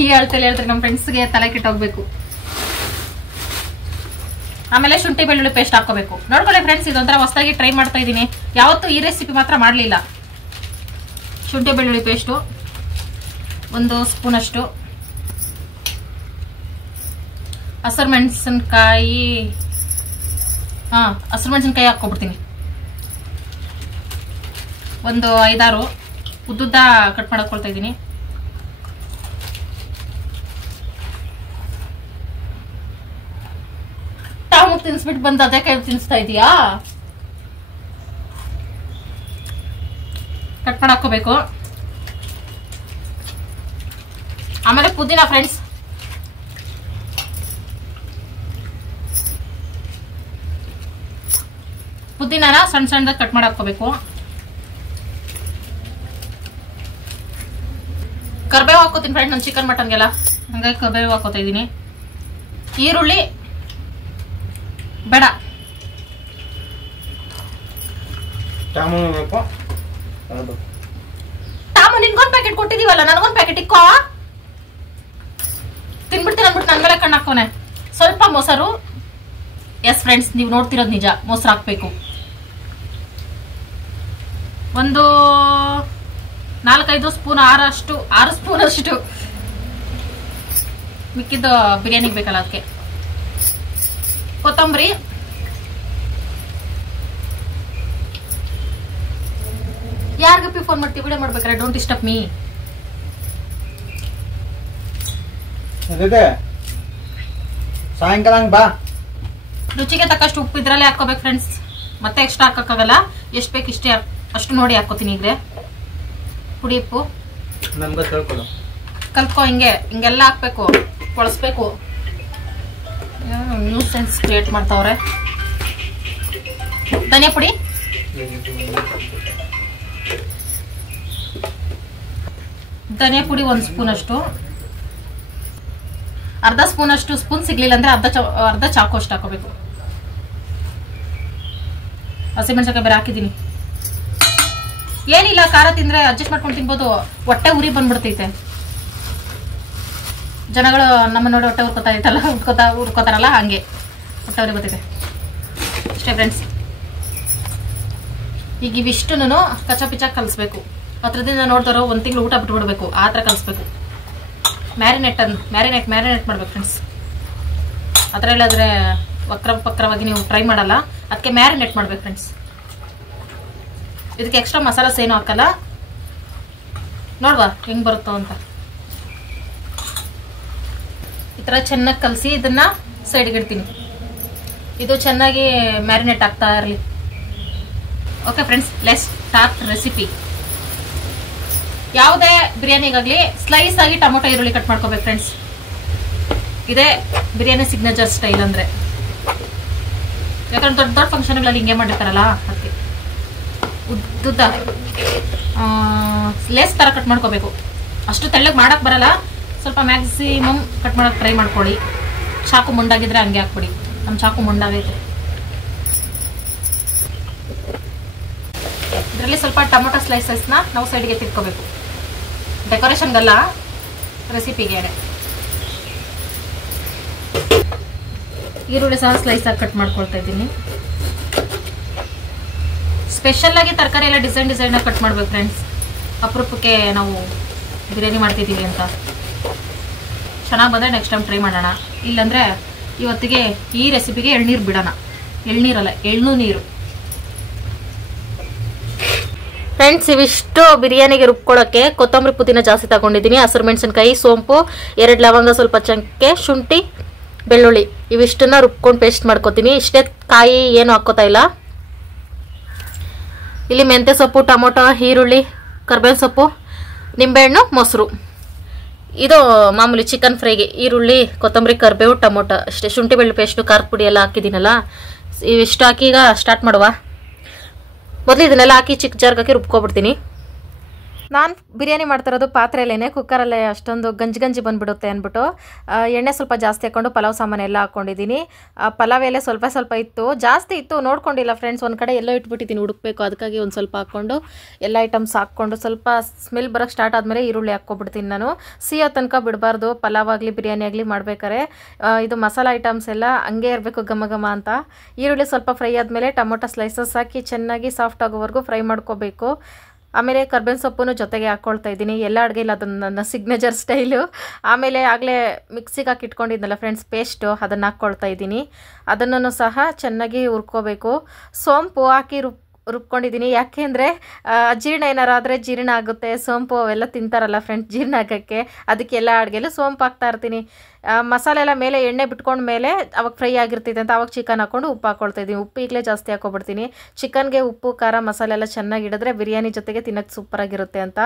ಈ ಹೇಳ್ತಾರೆ ನಮ್ಮ ಫ್ರೆಂಡ್ಸ್ಗೆ ತಲೆ ಕೆಟ್ಟೋಗ್ಬೇಕು. ಆಮೇಲೆ ಶುಂಠಿ ಬೆಳ್ಳುಳ್ಳಿ ಪೇಸ್ಟ್ ಹಾಕೋಬೇಕು. ನೋಡ್ಕೊಳ್ಳಿ ಫ್ರೆಂಡ್ಸ್, ಇದೊಂಥರ ಹೊಸದಾಗಿ ಟ್ರೈ ಮಾಡ್ತಾ ಇದ್ದೀನಿ. ಯಾವತ್ತೂ ಈ ರೆಸಿಪಿ ಮಾತ್ರ ಮಾಡಲಿಲ್ಲ. ಶುಂಠಿ ಬೆಳ್ಳುಳ್ಳಿ ಪೇಸ್ಟು 1 ಸ್ಪೂನ್ ಅಷ್ಟು. ಹಸಿರು ಮೆಣಸಿನ್ಕಾಯಿ ಹಾಕೊಬಿಡ್ತೀನಿ. ಒಂದು 5-6 ಉದ್ದುದ್ದ ಕಟ್ ಮಾಡಕೊಳ್ತಾ ಇದ್ದೀನಿ. ಟಾಮು ತಿನ್ಸ್ಬಿಟ್ಟು ಬಂದು ಅದೇ ಕೈ ತಿನ್ಸ್ತಾ ಇದೀಯಾ? ಕಟ್ ಮಾಡಾಕೋಬೇಕು. ಆಮೇಲೆ ಪುದೀನ ಫ್ರೆಂಡ್ಸ್, ಪುದೀನಾನ ಸಣ್ಣ ಸಣ್ಣದಾಗಿ ಕಟ್ ಮಾಡಿ ಹಾಕೋಬೇಕು. ಕರ್ಬೇವು ಹಾಕೋತೀನಿ ಫ್ರೆಂಡ್, ನಾನು ಚಿಕನ್ ಮಟನ್ಗೆಲ್ಲ ಹಂಗಾಗಿ ಕರ್ಬೇವು ಹಾಕೋತಾ ಇದ್ದೀನಿ. ಈರುಳ್ಳಿ ಬೇಡ, ಟಾಮು ನಿನ್ಗೊಂದು ಪ್ಯಾಕೆಟ್ ಕೊಟ್ಟಿದೀವಲ್ಲ, ನನಗೊಂದು ಪ್ಯಾಕೆಟ್ ಇಕ್ಕೋ. ತಿನ್ಬಿಡ್ತೀನಿ ಅಂದ್ಬಿಟ್ಟು ನನ್ ಮೇಲೆ ಕಣ್ಣು ಹಾಕೋನೆ. ಸ್ವಲ್ಪ ಮೊಸರು. ಎಸ್ ಫ್ರೆಂಡ್ಸ್, ನೀವು ನೋಡ್ತಿರೋದು ನಿಜ, ಮೊಸರು ಹಾಕ್ಬೇಕು. ಒಂದು 4-5 ಸ್ಪೂನ್, 6 ಸ್ಪೂನ್ ಅಷ್ಟು. ಮಿಕ್ಕಿದ್ದು ಬಿರಿಯಾನಿಗೆ ಬೇಕಲ್ಲ ಅದಕ್ಕೆ. ಕೊತ್ತಂಬರಿ, ಯಾರಿಗಪ್ಪಿ ಫೋನ್ ಮಾಡ್ತೀವಿ? ವಿಡಿಯೋ ಮಾಡ್ಬೇಕಾರೆ ಡೋಂಟ್ ಡಿಸ್ಟರ್ಬ್ ಮೀ. ಸಾಯಂಕಾಲ ಬಾ. ರುಚಿಗೆ ತಕ್ಕಷ್ಟು ಉಪ್ಪು ಇದ್ರಲ್ಲೇ ಹಾಕೋಬೇಕು ಫ್ರೆಂಡ್ಸ್, ಮತ್ತೆ ಎಕ್ಸ್ಟ್ರಾ ಹಾಕಕ್ಕಾಗಲ್ಲ. ಎಷ್ಟು ಬೇಕು ಇಷ್ಟೇ, ಅಷ್ಟು ನೋಡಿ ಹಾಕೋತೀನಿ. ಈಗ ಪುಡಿ ಉಪ್ಪು ನಮ್ಗೆ ತಿಳ್ಕೊಡು. ಕಲ್ತ್ಕೊ. ಹಿಂಗೆಲ್ಲ ಹಾಕ್ಬೇಕು, ಕೊಳಸ್ಬೇಕು. ನ್ಯೂ ಸೆನ್ಸ್ ಕ್ರಿಯೇಟ್ ಮಾಡ್ತಾವ್ರೆ. ಧನಿಯಾ ಪುಡಿ, ಧನಿಯಾ ಪುಡಿ 1 ಸ್ಪೂನ್ ಅಷ್ಟು, ಅರ್ಧ ಸ್ಪೂನ್ ಅಷ್ಟು. ಸ್ಪೂನ್ ಸಿಗ್ಲಿಲ್ಲ ಅಂದ್ರೆ ಅರ್ಧ ಚಾಕು ಅಷ್ಟು ಹಾಕೋಬೇಕು. ಹಸಿಮೆಣಸಿನಕಾಯಿ ಬೇರೆ ಹಾಕಿದ್ದೀನಿ. ಏನಿಲ್ಲ, ಖಾರ ತಿಂದ್ರೆ ಅಡ್ಜಸ್ಟ್ ಮಾಡ್ಕೊಂಡು ತಿನ್ಬೋದು. ಹೊಟ್ಟೆ ಉರಿ ಬಂದ್ಬಿಡ್ತೈತೆ. ಜನಗಳು ನಮ್ಮ ನೋಡಿ ಹೊಟ್ಟೆ ಉರ್ಕೋತಾರಲ್ಲ ಹಂಗೆ ಹೊಟ್ಟೆ ಉರಿ ಬರ್ತೈತೆ ಅಷ್ಟೇ ಫ್ರೆಂಡ್ಸ್. ಈಗ ಇವಿಷ್ಟನ್ನು ಕಚ್ಚಾ ಪಿಚ್ಚ ಕಲಿಸ್ಬೇಕು. ಹತ್ರದಿಂದ ನೋಡ್ತಾರೋ 1 ತಿಂಗಳು ಊಟ ಬಿಟ್ಬಿಡ್ಬೇಕು, ಆ ಥರ ಕಲಿಸ್ಬೇಕು. ಮ್ಯಾರಿನೇಟ್ ಮಾಡ್ಬೇಕು ಫ್ರೆಂಡ್ಸ್. ಆ ಥರ ಇಲ್ಲಾದ್ರೆ ವಕ್ರವಾಗಿ ನೀವು ಟ್ರೈ ಮಾಡಲ್ಲ, ಅದಕ್ಕೆ ಮ್ಯಾರಿನೇಟ್ ಮಾಡ್ಬೇಕು ಫ್ರೆಂಡ್ಸ್. ಇದಕ್ಕೆ ಎಕ್ಸ್ಟ್ರಾ ಮಸಾಲಾಸ್ ಏನೂ ಹಾಕಲ್ಲ. ನೋಡ್ವಾ ಹೆಂಗ್ ಬರುತ್ತೋ ಅಂತ. ಈ ಥರ ಚೆನ್ನಾಗಿ ಕಲಸಿ ಇದನ್ನ ಸೈಡ್ಗೆ ಇಡ್ತೀನಿ. ಇದು ಚೆನ್ನಾಗಿ ಮ್ಯಾರಿನೇಟ್ ಆಗ್ತಾ ಇರಲಿ. Okay friends, let's start recipe. ಯಾವುದೇ ಬಿರಿಯಾನಿಗಾಗ್ಲಿ ಸ್ಲೈಸ್ ಆಗಿ ಟೊಮೊಟೊ ಈರುಳ್ಳಿ ಕಟ್ ಮಾಡ್ಕೋಬೇಕು ಫ್ರೆಂಡ್ಸ್. ಇದೇ ಬಿರಿಯಾನಿ ಸಿಗ್ನೇಚರ್ ಸ್ಟೈಲ್ ಅಂದ್ರೆ. ಯಾಕಂದ್ರೆ ದೊಡ್ಡ ಫಂಕ್ಷನ್ಗಳಲ್ಲಿ ಹಿಂಗೆ ಮಾಡಿರ್ತಾರಲ್ಲ, ಅದಕ್ಕೆ ಉದ್ದುದ್ದ ಲೇಸ್ ತರ ಕಟ್ ಮಾಡ್ಕೋಬೇಕು. ಅಷ್ಟು ತೆಳ್ಳಗೆ ಮಾಡಕ್ ಬರಲ್ಲ, ಸ್ವಲ್ಪ ಮ್ಯಾಕ್ಸಿಮಮ್ ಕಟ್ ಮಾಡಕ್ ಟ್ರೈ ಮಾಡ್ಕೊಳ್ಳಿ. ಚಾಕು ಮುಂಡಾಗಿದ್ರೆ ಹಂಗೆ ಹಾಕ್ಬಿಡಿ. ನಮ್ಮ ಚಾಕು ಮುಂಡಾಗೈತೆ. ಇದರಲ್ಲಿ ಸ್ವಲ್ಪ ಟೊಮೊಟೊ ಸ್ಲೈಸಸ್ನ ನಾವು ಸೈಡ್ಗೆ ತಿಳ್ಕೋಬೇಕು. ಡೆಕೋರೇಷನ್ಗಲ್ಲ, ರೆಸಿಪಿಗೆ. ಈರುಳ್ಳಿ ಸಹ ಸ್ಲೈಸ್ ಆಗಿ ಕಟ್ ಮಾಡ್ಕೊಳ್ತಾ ಇದ್ದೀನಿ. ಸ್ಪೆಷಲ್ ಆಗಿ ತರಕಾರಿ ಎಲ್ಲ ಡಿಸೈನ್ ಕಟ್ ಮಾಡ್ಬೇಕು ಫ್ರೆಂಡ್ಸ್. ಅಪರೂಪಕ್ಕೆ ನಾವು ಬಿರಿಯಾನಿ ಮಾಡ್ತಿದ್ದೀವಿ ಅಂತ. ಚೆನ್ನಾಗಿ ಬಂದರೆ ನೆಕ್ಸ್ಟ್ ಟೈಮ್ ಟ್ರೈ ಮಾಡೋಣ. ಇಲ್ಲಾಂದರೆ ಇವತ್ತಿಗೆ ಈ ರೆಸಿಪಿಗೆ ಎಳ್ನೀರು ಬಿಡೋಣ. ಎಳ್ಳು ನೀರು ಫ್ರೆಂಡ್ಸ್. ಇವಿಷ್ಟು ಬಿರಿಯಾನಿಗೆ ರುಬ್ಕೊಳ್ಳೋಕ್ಕೆ ಕೊತ್ತಂಬರಿ ಪುದೀನ ಜಾಸ್ತಿ ತಗೊಂಡಿದ್ದೀನಿ. ಹಸಿರು ಮೆಣಸಿನಕಾಯಿ, ಸೋಂಪು, 2 ಲವಂಗ, ಸ್ವಲ್ಪ ಚಕ್ಕೆ, ಶುಂಠಿ, ಬೆಳ್ಳುಳ್ಳಿ ಇವಿಷ್ಟನ್ನ ರುಬ್ಕೊಂಡು ಪೇಸ್ಟ್ ಮಾಡ್ಕೋತೀನಿ. ಇಷ್ಟೇ, ಕಾಯಿ ಏನು ಹಾಕೋತಾ ಇಲ್ಲ. ಇಲ್ಲಿ ಮೆಂತ್ಯ ಸೊಪ್ಪು, ಟೊಮೊಟೊ, ಈರುಳ್ಳಿ, ಕರ್ಬೇವಿನ ಸೊಪ್ಪು, ನಿಂಬೆಹಣ್ಣು, ಮೊಸರು. ಇದು ಮಾಮೂಲಿ ಚಿಕನ್ ಫ್ರೈಗೆ ಈರುಳ್ಳಿ, ಕೊತ್ತಂಬರಿ, ಕರ್ಬೇವು, ಟೊಮೊಟೊ ಅಷ್ಟೇ. ಶುಂಠಿ ಬೆಳ್ಳುಳ್ಳಿ ಪೇಸ್ಟು, ಖಾರದ ಪುಡಿ ಎಲ್ಲ ಹಾಕಿದ್ದೀನಲ್ಲ, ಇವಿಷ್ಟು ಹಾಕಿ ಈಗ ಸ್ಟಾರ್ಟ್ ಮಾಡುವ. ಮೊದಲು ಇದನ್ನೆಲ್ಲ ಹಾಕಿ ಚಿಕ್ಕ ಜಾರ್ಗೆ ಹಾಕಿ ರುಬ್ಕೊಬಿಡ್ತೀನಿ. ನಾನು ಬಿರಿಯಾನಿ ಮಾಡ್ತಿರೋದು ಪಾತ್ರೆಯಲ್ಲೇ, ಕುಕ್ಕರಲ್ಲೇ ಅಷ್ಟೊಂದು ಗಂಜಿ ಬಂದುಬಿಡುತ್ತೆ ಅಂದ್ಬಿಟ್ಟು ಎಣ್ಣೆ ಸ್ವಲ್ಪ ಜಾಸ್ತಿ ಹಾಕ್ಕೊಂಡು ಪಲಾವ್ ಸಾಮಾನೆಲ್ಲ ಹಾಕ್ಕೊಂಡಿದ್ದೀನಿ. ಪಲಾವ್ ಎಲೆ ಸ್ವಲ್ಪ ಇತ್ತು, ಜಾಸ್ತಿ ಇತ್ತು, ನೋಡ್ಕೊಂಡಿಲ್ಲ ಫ್ರೆಂಡ್ಸ್. ಒಂದು ಕಡೆ ಎಲ್ಲೋ ಇಟ್ಬಿಟ್ಟಿದ್ದೀನಿ, ಹುಡುಕ್ಬೇಕು. ಅದಕ್ಕಾಗಿ ಒಂದು ಸ್ವಲ್ಪ ಹಾಕ್ಕೊಂಡು ಎಲ್ಲ ಐಟಮ್ಸ್ ಹಾಕ್ಕೊಂಡು ಸ್ವಲ್ಪ ಸ್ಮೆಲ್ ಬರೋಕ್ಕೆ ಸ್ಟಾರ್ಟ್ ಆದಮೇಲೆ ಈರುಳ್ಳಿ ಹಾಕ್ಕೊಬಿಡ್ತೀನಿ. ನಾನು ಸಿಯೋ ತನಕ ಬಿಡಬಾರ್ದು ಪಲಾವ್ ಆಗಲಿ ಬಿರಿಯಾನಿ ಆಗಲಿ ಮಾಡ್ಬೇಕಾರೆ. ಇದು ಮಸಾಲ ಐಟಮ್ಸ್ ಎಲ್ಲ ಹಂಗೆ ಇರಬೇಕು, ಘಮ ಅಂತ. ಈರುಳ್ಳಿ ಸ್ವಲ್ಪ ಫ್ರೈ ಆದಮೇಲೆ ಟೊಮೊಟೊ ಸ್ಲೈಸಸ್ ಹಾಕಿ ಚೆನ್ನಾಗಿ ಸಾಫ್ಟ್ ಆಗೋವರೆಗೂ ಫ್ರೈ ಮಾಡ್ಕೋಬೇಕು. ಆಮೇಲೆ ಕರ್ಬೇವಿನ ಸೊಪ್ಪನ್ನು ಜೊತೆಗೆ ಹಾಕ್ಕೊಳ್ತಾ ಇದ್ದೀನಿ. ಎಲ್ಲ ಅಡುಗೆಯಲ್ಲಿ ಅದನ್ನು ನನ್ನ ಸಿಗ್ನೇಚರ್ ಸ್ಟೈಲು. ಆಮೇಲೆ ಆಗಲೇ ಮಿಕ್ಸಿಗೆ ಹಾಕಿ ಇಟ್ಕೊಂಡಿದ್ನಲ್ಲ ಫ್ರೆಂಡ್ಸ್ ಪೇಸ್ಟು, ಅದನ್ನು ಹಾಕ್ಕೊಳ್ತಾ ಇದ್ದೀನಿ. ಅದನ್ನು ಸಹ ಚೆನ್ನಾಗಿ ಹುರ್ಕೋಬೇಕು. ಸೋಂಪು ಹಾಕಿ ರುಬ್ಕೊಂಡಿದ್ದೀನಿ. ಯಾಕೆಂದರೆ ಅಜೀರ್ಣ ಏನಾರಾದರೆ ಜೀರ್ಣ ಆಗುತ್ತೆ. ಸೋಂಪು ಅವೆಲ್ಲ ತಿಂತಾರಲ್ಲ ಫ್ರೆಂಡ್ಸ್, ಜೀರ್ಣ ಆಗೋಕ್ಕೆ. ಅದಕ್ಕೆ ಎಲ್ಲ ಅಡುಗೆಲ್ಲೂ ಸೋಂಪು ಹಾಕ್ತಾ ಇರ್ತೀನಿ. ಮಸಾಲೆ ಎಲ್ಲ ಮೇಲೆ ಎಣ್ಣೆ ಬಿಟ್ಕೊಂಡ ಮೇಲೆ ಅವಾಗ ಫ್ರೈ ಆಗಿರ್ತೈತೆ ಅಂತ ಅವಾಗ ಚಿಕನ್ ಹಾಕ್ಕೊಂಡು ಉಪ್ಪು ಹಾಕ್ಕೊಳ್ತಾಯಿದ್ದೀನಿ. ಉಪ್ಪು ಈಗಲೇ ಜಾಸ್ತಿ ಹಾಕ್ಕೊಬಿಡ್ತೀನಿ. ಚಿಕನ್ಗೆ ಉಪ್ಪು ಖಾರ ಮಸಾಲೆ ಎಲ್ಲ ಚೆನ್ನಾಗಿ ಹಿಡಿದ್ರೆ ಬಿರಿಯಾನಿ ಜೊತೆಗೆ ತಿನ್ನೋಕ್ಕೆ ಸೂಪರಾಗಿರುತ್ತೆ ಅಂತ.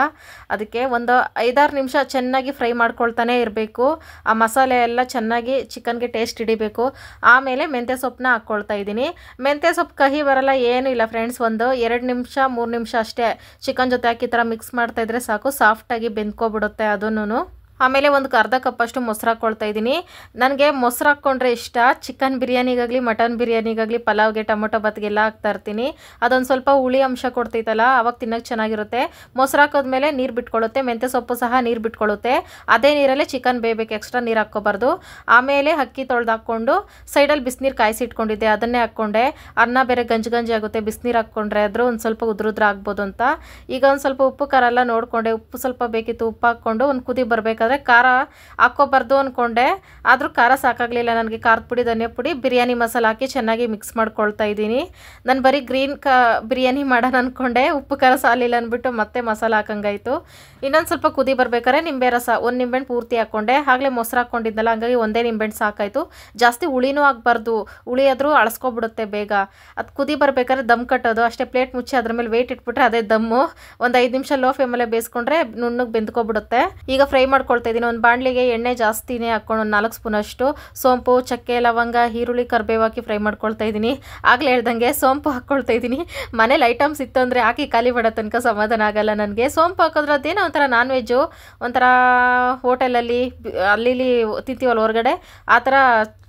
ಅದಕ್ಕೆ ಒಂದು 5-6 ನಿಮಿಷ ಚೆನ್ನಾಗಿ ಫ್ರೈ ಮಾಡ್ಕೊಳ್ತಾನೆ ಇರಬೇಕು. ಆ ಮಸಾಲೆ ಎಲ್ಲ ಚೆನ್ನಾಗಿ ಚಿಕನ್ಗೆ ಟೇಸ್ಟ್ ಹಿಡಿಬೇಕು. ಆಮೇಲೆ ಮೆಂತ್ಯ ಸೊಪ್ಪನ್ನ ಹಾಕ್ಕೊಳ್ತಾ ಇದ್ದೀನಿ. ಮೆಂತ್ಯ ಸೊಪ್ಪು ಕಹಿ ಬರಲ್ಲ, ಏನೂ ಇಲ್ಲ ಫ್ರೆಂಡ್ಸ್. ಒಂದು 2 ನಿಮಿಷ 3 ನಿಮಿಷ ಅಷ್ಟೇ ಚಿಕನ್ ಜೊತೆ ಹಾಕಿ ಈ ಥರ ಮಿಕ್ಸ್ ಮಾಡ್ತಾಯಿದ್ರೆ ಸಾಕು, ಸಾಫ್ಟಾಗಿ ಬೆಂದ್ಕೊಬಿಡುತ್ತೆ ಅದನ್ನು. ಆಮೇಲೆ ಒಂದು ಅರ್ಧ ಕಪ್ಪಷ್ಟು ಮೊಸರು ಹಾಕ್ಕೊಳ್ತಾ ಇದ್ದೀನಿ. ನನಗೆ ಮೊಸರು ಹಾಕ್ಕೊಂಡ್ರೆ ಇಷ್ಟ. ಚಿಕನ್ ಬಿರಿಯಾನಿಗಾಗಲಿ ಮಟನ್ ಬಿರಿಯಾನಿಗಾಗಲಿ ಪಲಾವ್ಗೆ ಟೊಮೊಟೊ ಬಾತ್ಗೆಲ್ಲ ಹಾಕ್ತಾ ಇರ್ತೀನಿ. ಅದೊಂದು ಸ್ವಲ್ಪ ಹುಳಿ ಅಂಶ ಕೊಡ್ತೈತಲ್ಲ, ಅವಾಗ ತಿನ್ನೋಕ್ಕೆ ಚೆನ್ನಾಗಿರುತ್ತೆ. ಮೊಸರು ಹಾಕೋದ್ಮೇಲೆ ನೀರು ಬಿಟ್ಕೊಳ್ಳುತ್ತೆ. ಮೆಂತ್ಯ ಸೊಪ್ಪು ಸಹ ನೀರು ಬಿಟ್ಕೊಳ್ಳುತ್ತೆ. ಅದೇ ನೀರಲ್ಲೇ ಚಿಕನ್ ಬೇಯಬೇಕು, ಎಕ್ಸ್ಟ್ರಾ ನೀರು ಹಾಕ್ಕೋಬಾರ್ದು. ಆಮೇಲೆ ಅಕ್ಕಿ ತೊಳೆದು ಹಾಕ್ಕೊಂಡು ಸೈಡಲ್ಲಿ ಬಿಸಿನೀರು ಕಾಯಿಸಿ ಇಟ್ಕೊಂಡಿದ್ದೆ, ಅದನ್ನೇ ಹಾಕ್ಕೊಂಡೆ. ಅನ್ನ ಬೇರೆ ಗಂಜಿ ಆಗುತ್ತೆ, ಬಿಸಿನೀರು ಹಾಕ್ಕೊಂಡ್ರೆ ಆದರೂ ಒಂದು ಸ್ವಲ್ಪ ಉದ್ರುದ್ರ ಆಗ್ಬೋದು ಅಂತ. ಈಗ ಒಂದು ಸ್ವಲ್ಪ ಉಪ್ಪು ಖಾರ ಎಲ್ಲ ನೋಡಿಕೊಂಡೆ. ಉಪ್ಪು ಸ್ವಲ್ಪ ಬೇಕಿತ್ತು, ಉಪ್ಪು ಹಾಕ್ಕೊಂಡು ಒಂದು ಕುದಿ ಬರಬೇಕಾದ್ರೆ ಮಾಡ್ಬೇಕಾದ್ರೆ ಖಾರ ಹಾಕ್ಕೋಬಾರ್ದು ಅಂದ್ಕೊಂಡೆ, ಆದರೂ ಖಾರ ಸಾಕಾಗಲಿಲ್ಲ ನನಗೆ. ಖಾರದ ಪುಡಿ, ಧನಿಯಾ ಪುಡಿ, ಬಿರಿಯಾನಿ ಮಸಾಲ ಹಾಕಿ ಚೆನ್ನಾಗಿ ಮಿಕ್ಸ್ ಮಾಡ್ಕೊಳ್ತಾ ಇದ್ದೀನಿ. ನಾನು ಬರೀ ಬಿರಿಯಾನಿ ಮಾಡೋಣ ಅಂದ್ಕೊಂಡೆ, ಉಪ್ಪು ಖಾರ ಸಾಲಿಲ್ಲ ಅಂದ್ಬಿಟ್ಟು ಮತ್ತೆ ಮಸಾಲ ಹಾಕಂಗಾಯಿತು. ಇನ್ನೊಂದು ಸ್ವಲ್ಪ ಕುದಿ ಬರ್ಬೇಕಾದ್ರೆ ನಿಂಬೆ ರಸ, ಒಂದು ನಿಂಬೆಹಣ್ಣು ಪೂರ್ತಿ ಹಾಕ್ಕೊಂಡೆ. ಆಗಲೇ ಮೊಸರು ಹಾಕ್ಕೊಂಡಿದ್ನಲ್ಲ, ಹಂಗಾಗಿ ಒಂದೇ ನಿಂಬೆಹಣ್ಣು ಸಾಕಾಯಿತು. ಜಾಸ್ತಿ ಹುಳಿನೂ ಆಗಬಾರ್ದು, ಹುಳಿ ಆದರೂ ಅಳಸ್ಕೊಬಿಡುತ್ತೆ ಬೇಗ. ಅದು ಕುದಿ ಬರ್ಬೇಕಾದ್ರೆ ದಮ್ ಕಟ್ಟೋದು ಅಷ್ಟೇ. ಪ್ಲೇಟ್ ಮುಚ್ಚಿ ಅದ್ರ ಮೇಲೆ ವೆಯ್ಟ್ ಇಟ್ಬಿಟ್ರೆ ಅದೇ ದಮ್ಮು. ಒಂದು 5 ನಿಮಿಷ ಲೋ ಫ್ಲೇಮಲ್ಲೇ ಬೇಯಿಸ್ಕೊಂಡ್ರೆ ನುಣ್ಣಗೆ ಬೆಂದ್ಕೊಬಿಡುತ್ತೆ. ಈಗ ಫ್ರೈ ಮಾಡ್ಕೊಳ್ತಾ ಇದ್ದೀನಿ. ಒಂದು ಬಾಣಲಿಗೆ ಎಣ್ಣೆ ಜಾಸ್ತಿನೇ ಹಾಕ್ಕೊಂಡು ಒಂದು 4 ಸ್ಪೂನ್ ಅಷ್ಟು ಸೋಂಪು, ಚಕ್ಕೆ, ಲವಂಗ, ಈರುಳ್ಳಿ, ಕರಿಬೇವು ಹಾಕಿ ಫ್ರೈ ಮಾಡ್ಕೊಳ್ತಾ ಇದ್ದೀನಿ. ಆಗಲೇ ಹೇಳ್ದಂಗೆ ಸೋಂಪು ಹಾಕ್ಕೊಳ್ತಾ ಇದ್ದೀನಿ. ಮನೇಲಿ ಐಟಮ್ಸ್ ಇತ್ತು ಅಂದರೆ ಹಾಕಿ ಖಾಲಿ ಮಾಡೋ ತನಕ ಸಮಾಧಾನ ಆಗಲ್ಲ ನನಗೆ. ಸೋಂಪು ಹಾಕೋದ್ರೆ ಅದೇನೋ ಒಂಥರ ನಾನ್ ವೆಜ್ಜು, ಒಂಥರ ಹೋಟೆಲಲ್ಲಿ ಅಲ್ಲಿ ತಿಂತೀವಲ್ಲ ಹೊರಗಡೆ, ಆ ಥರ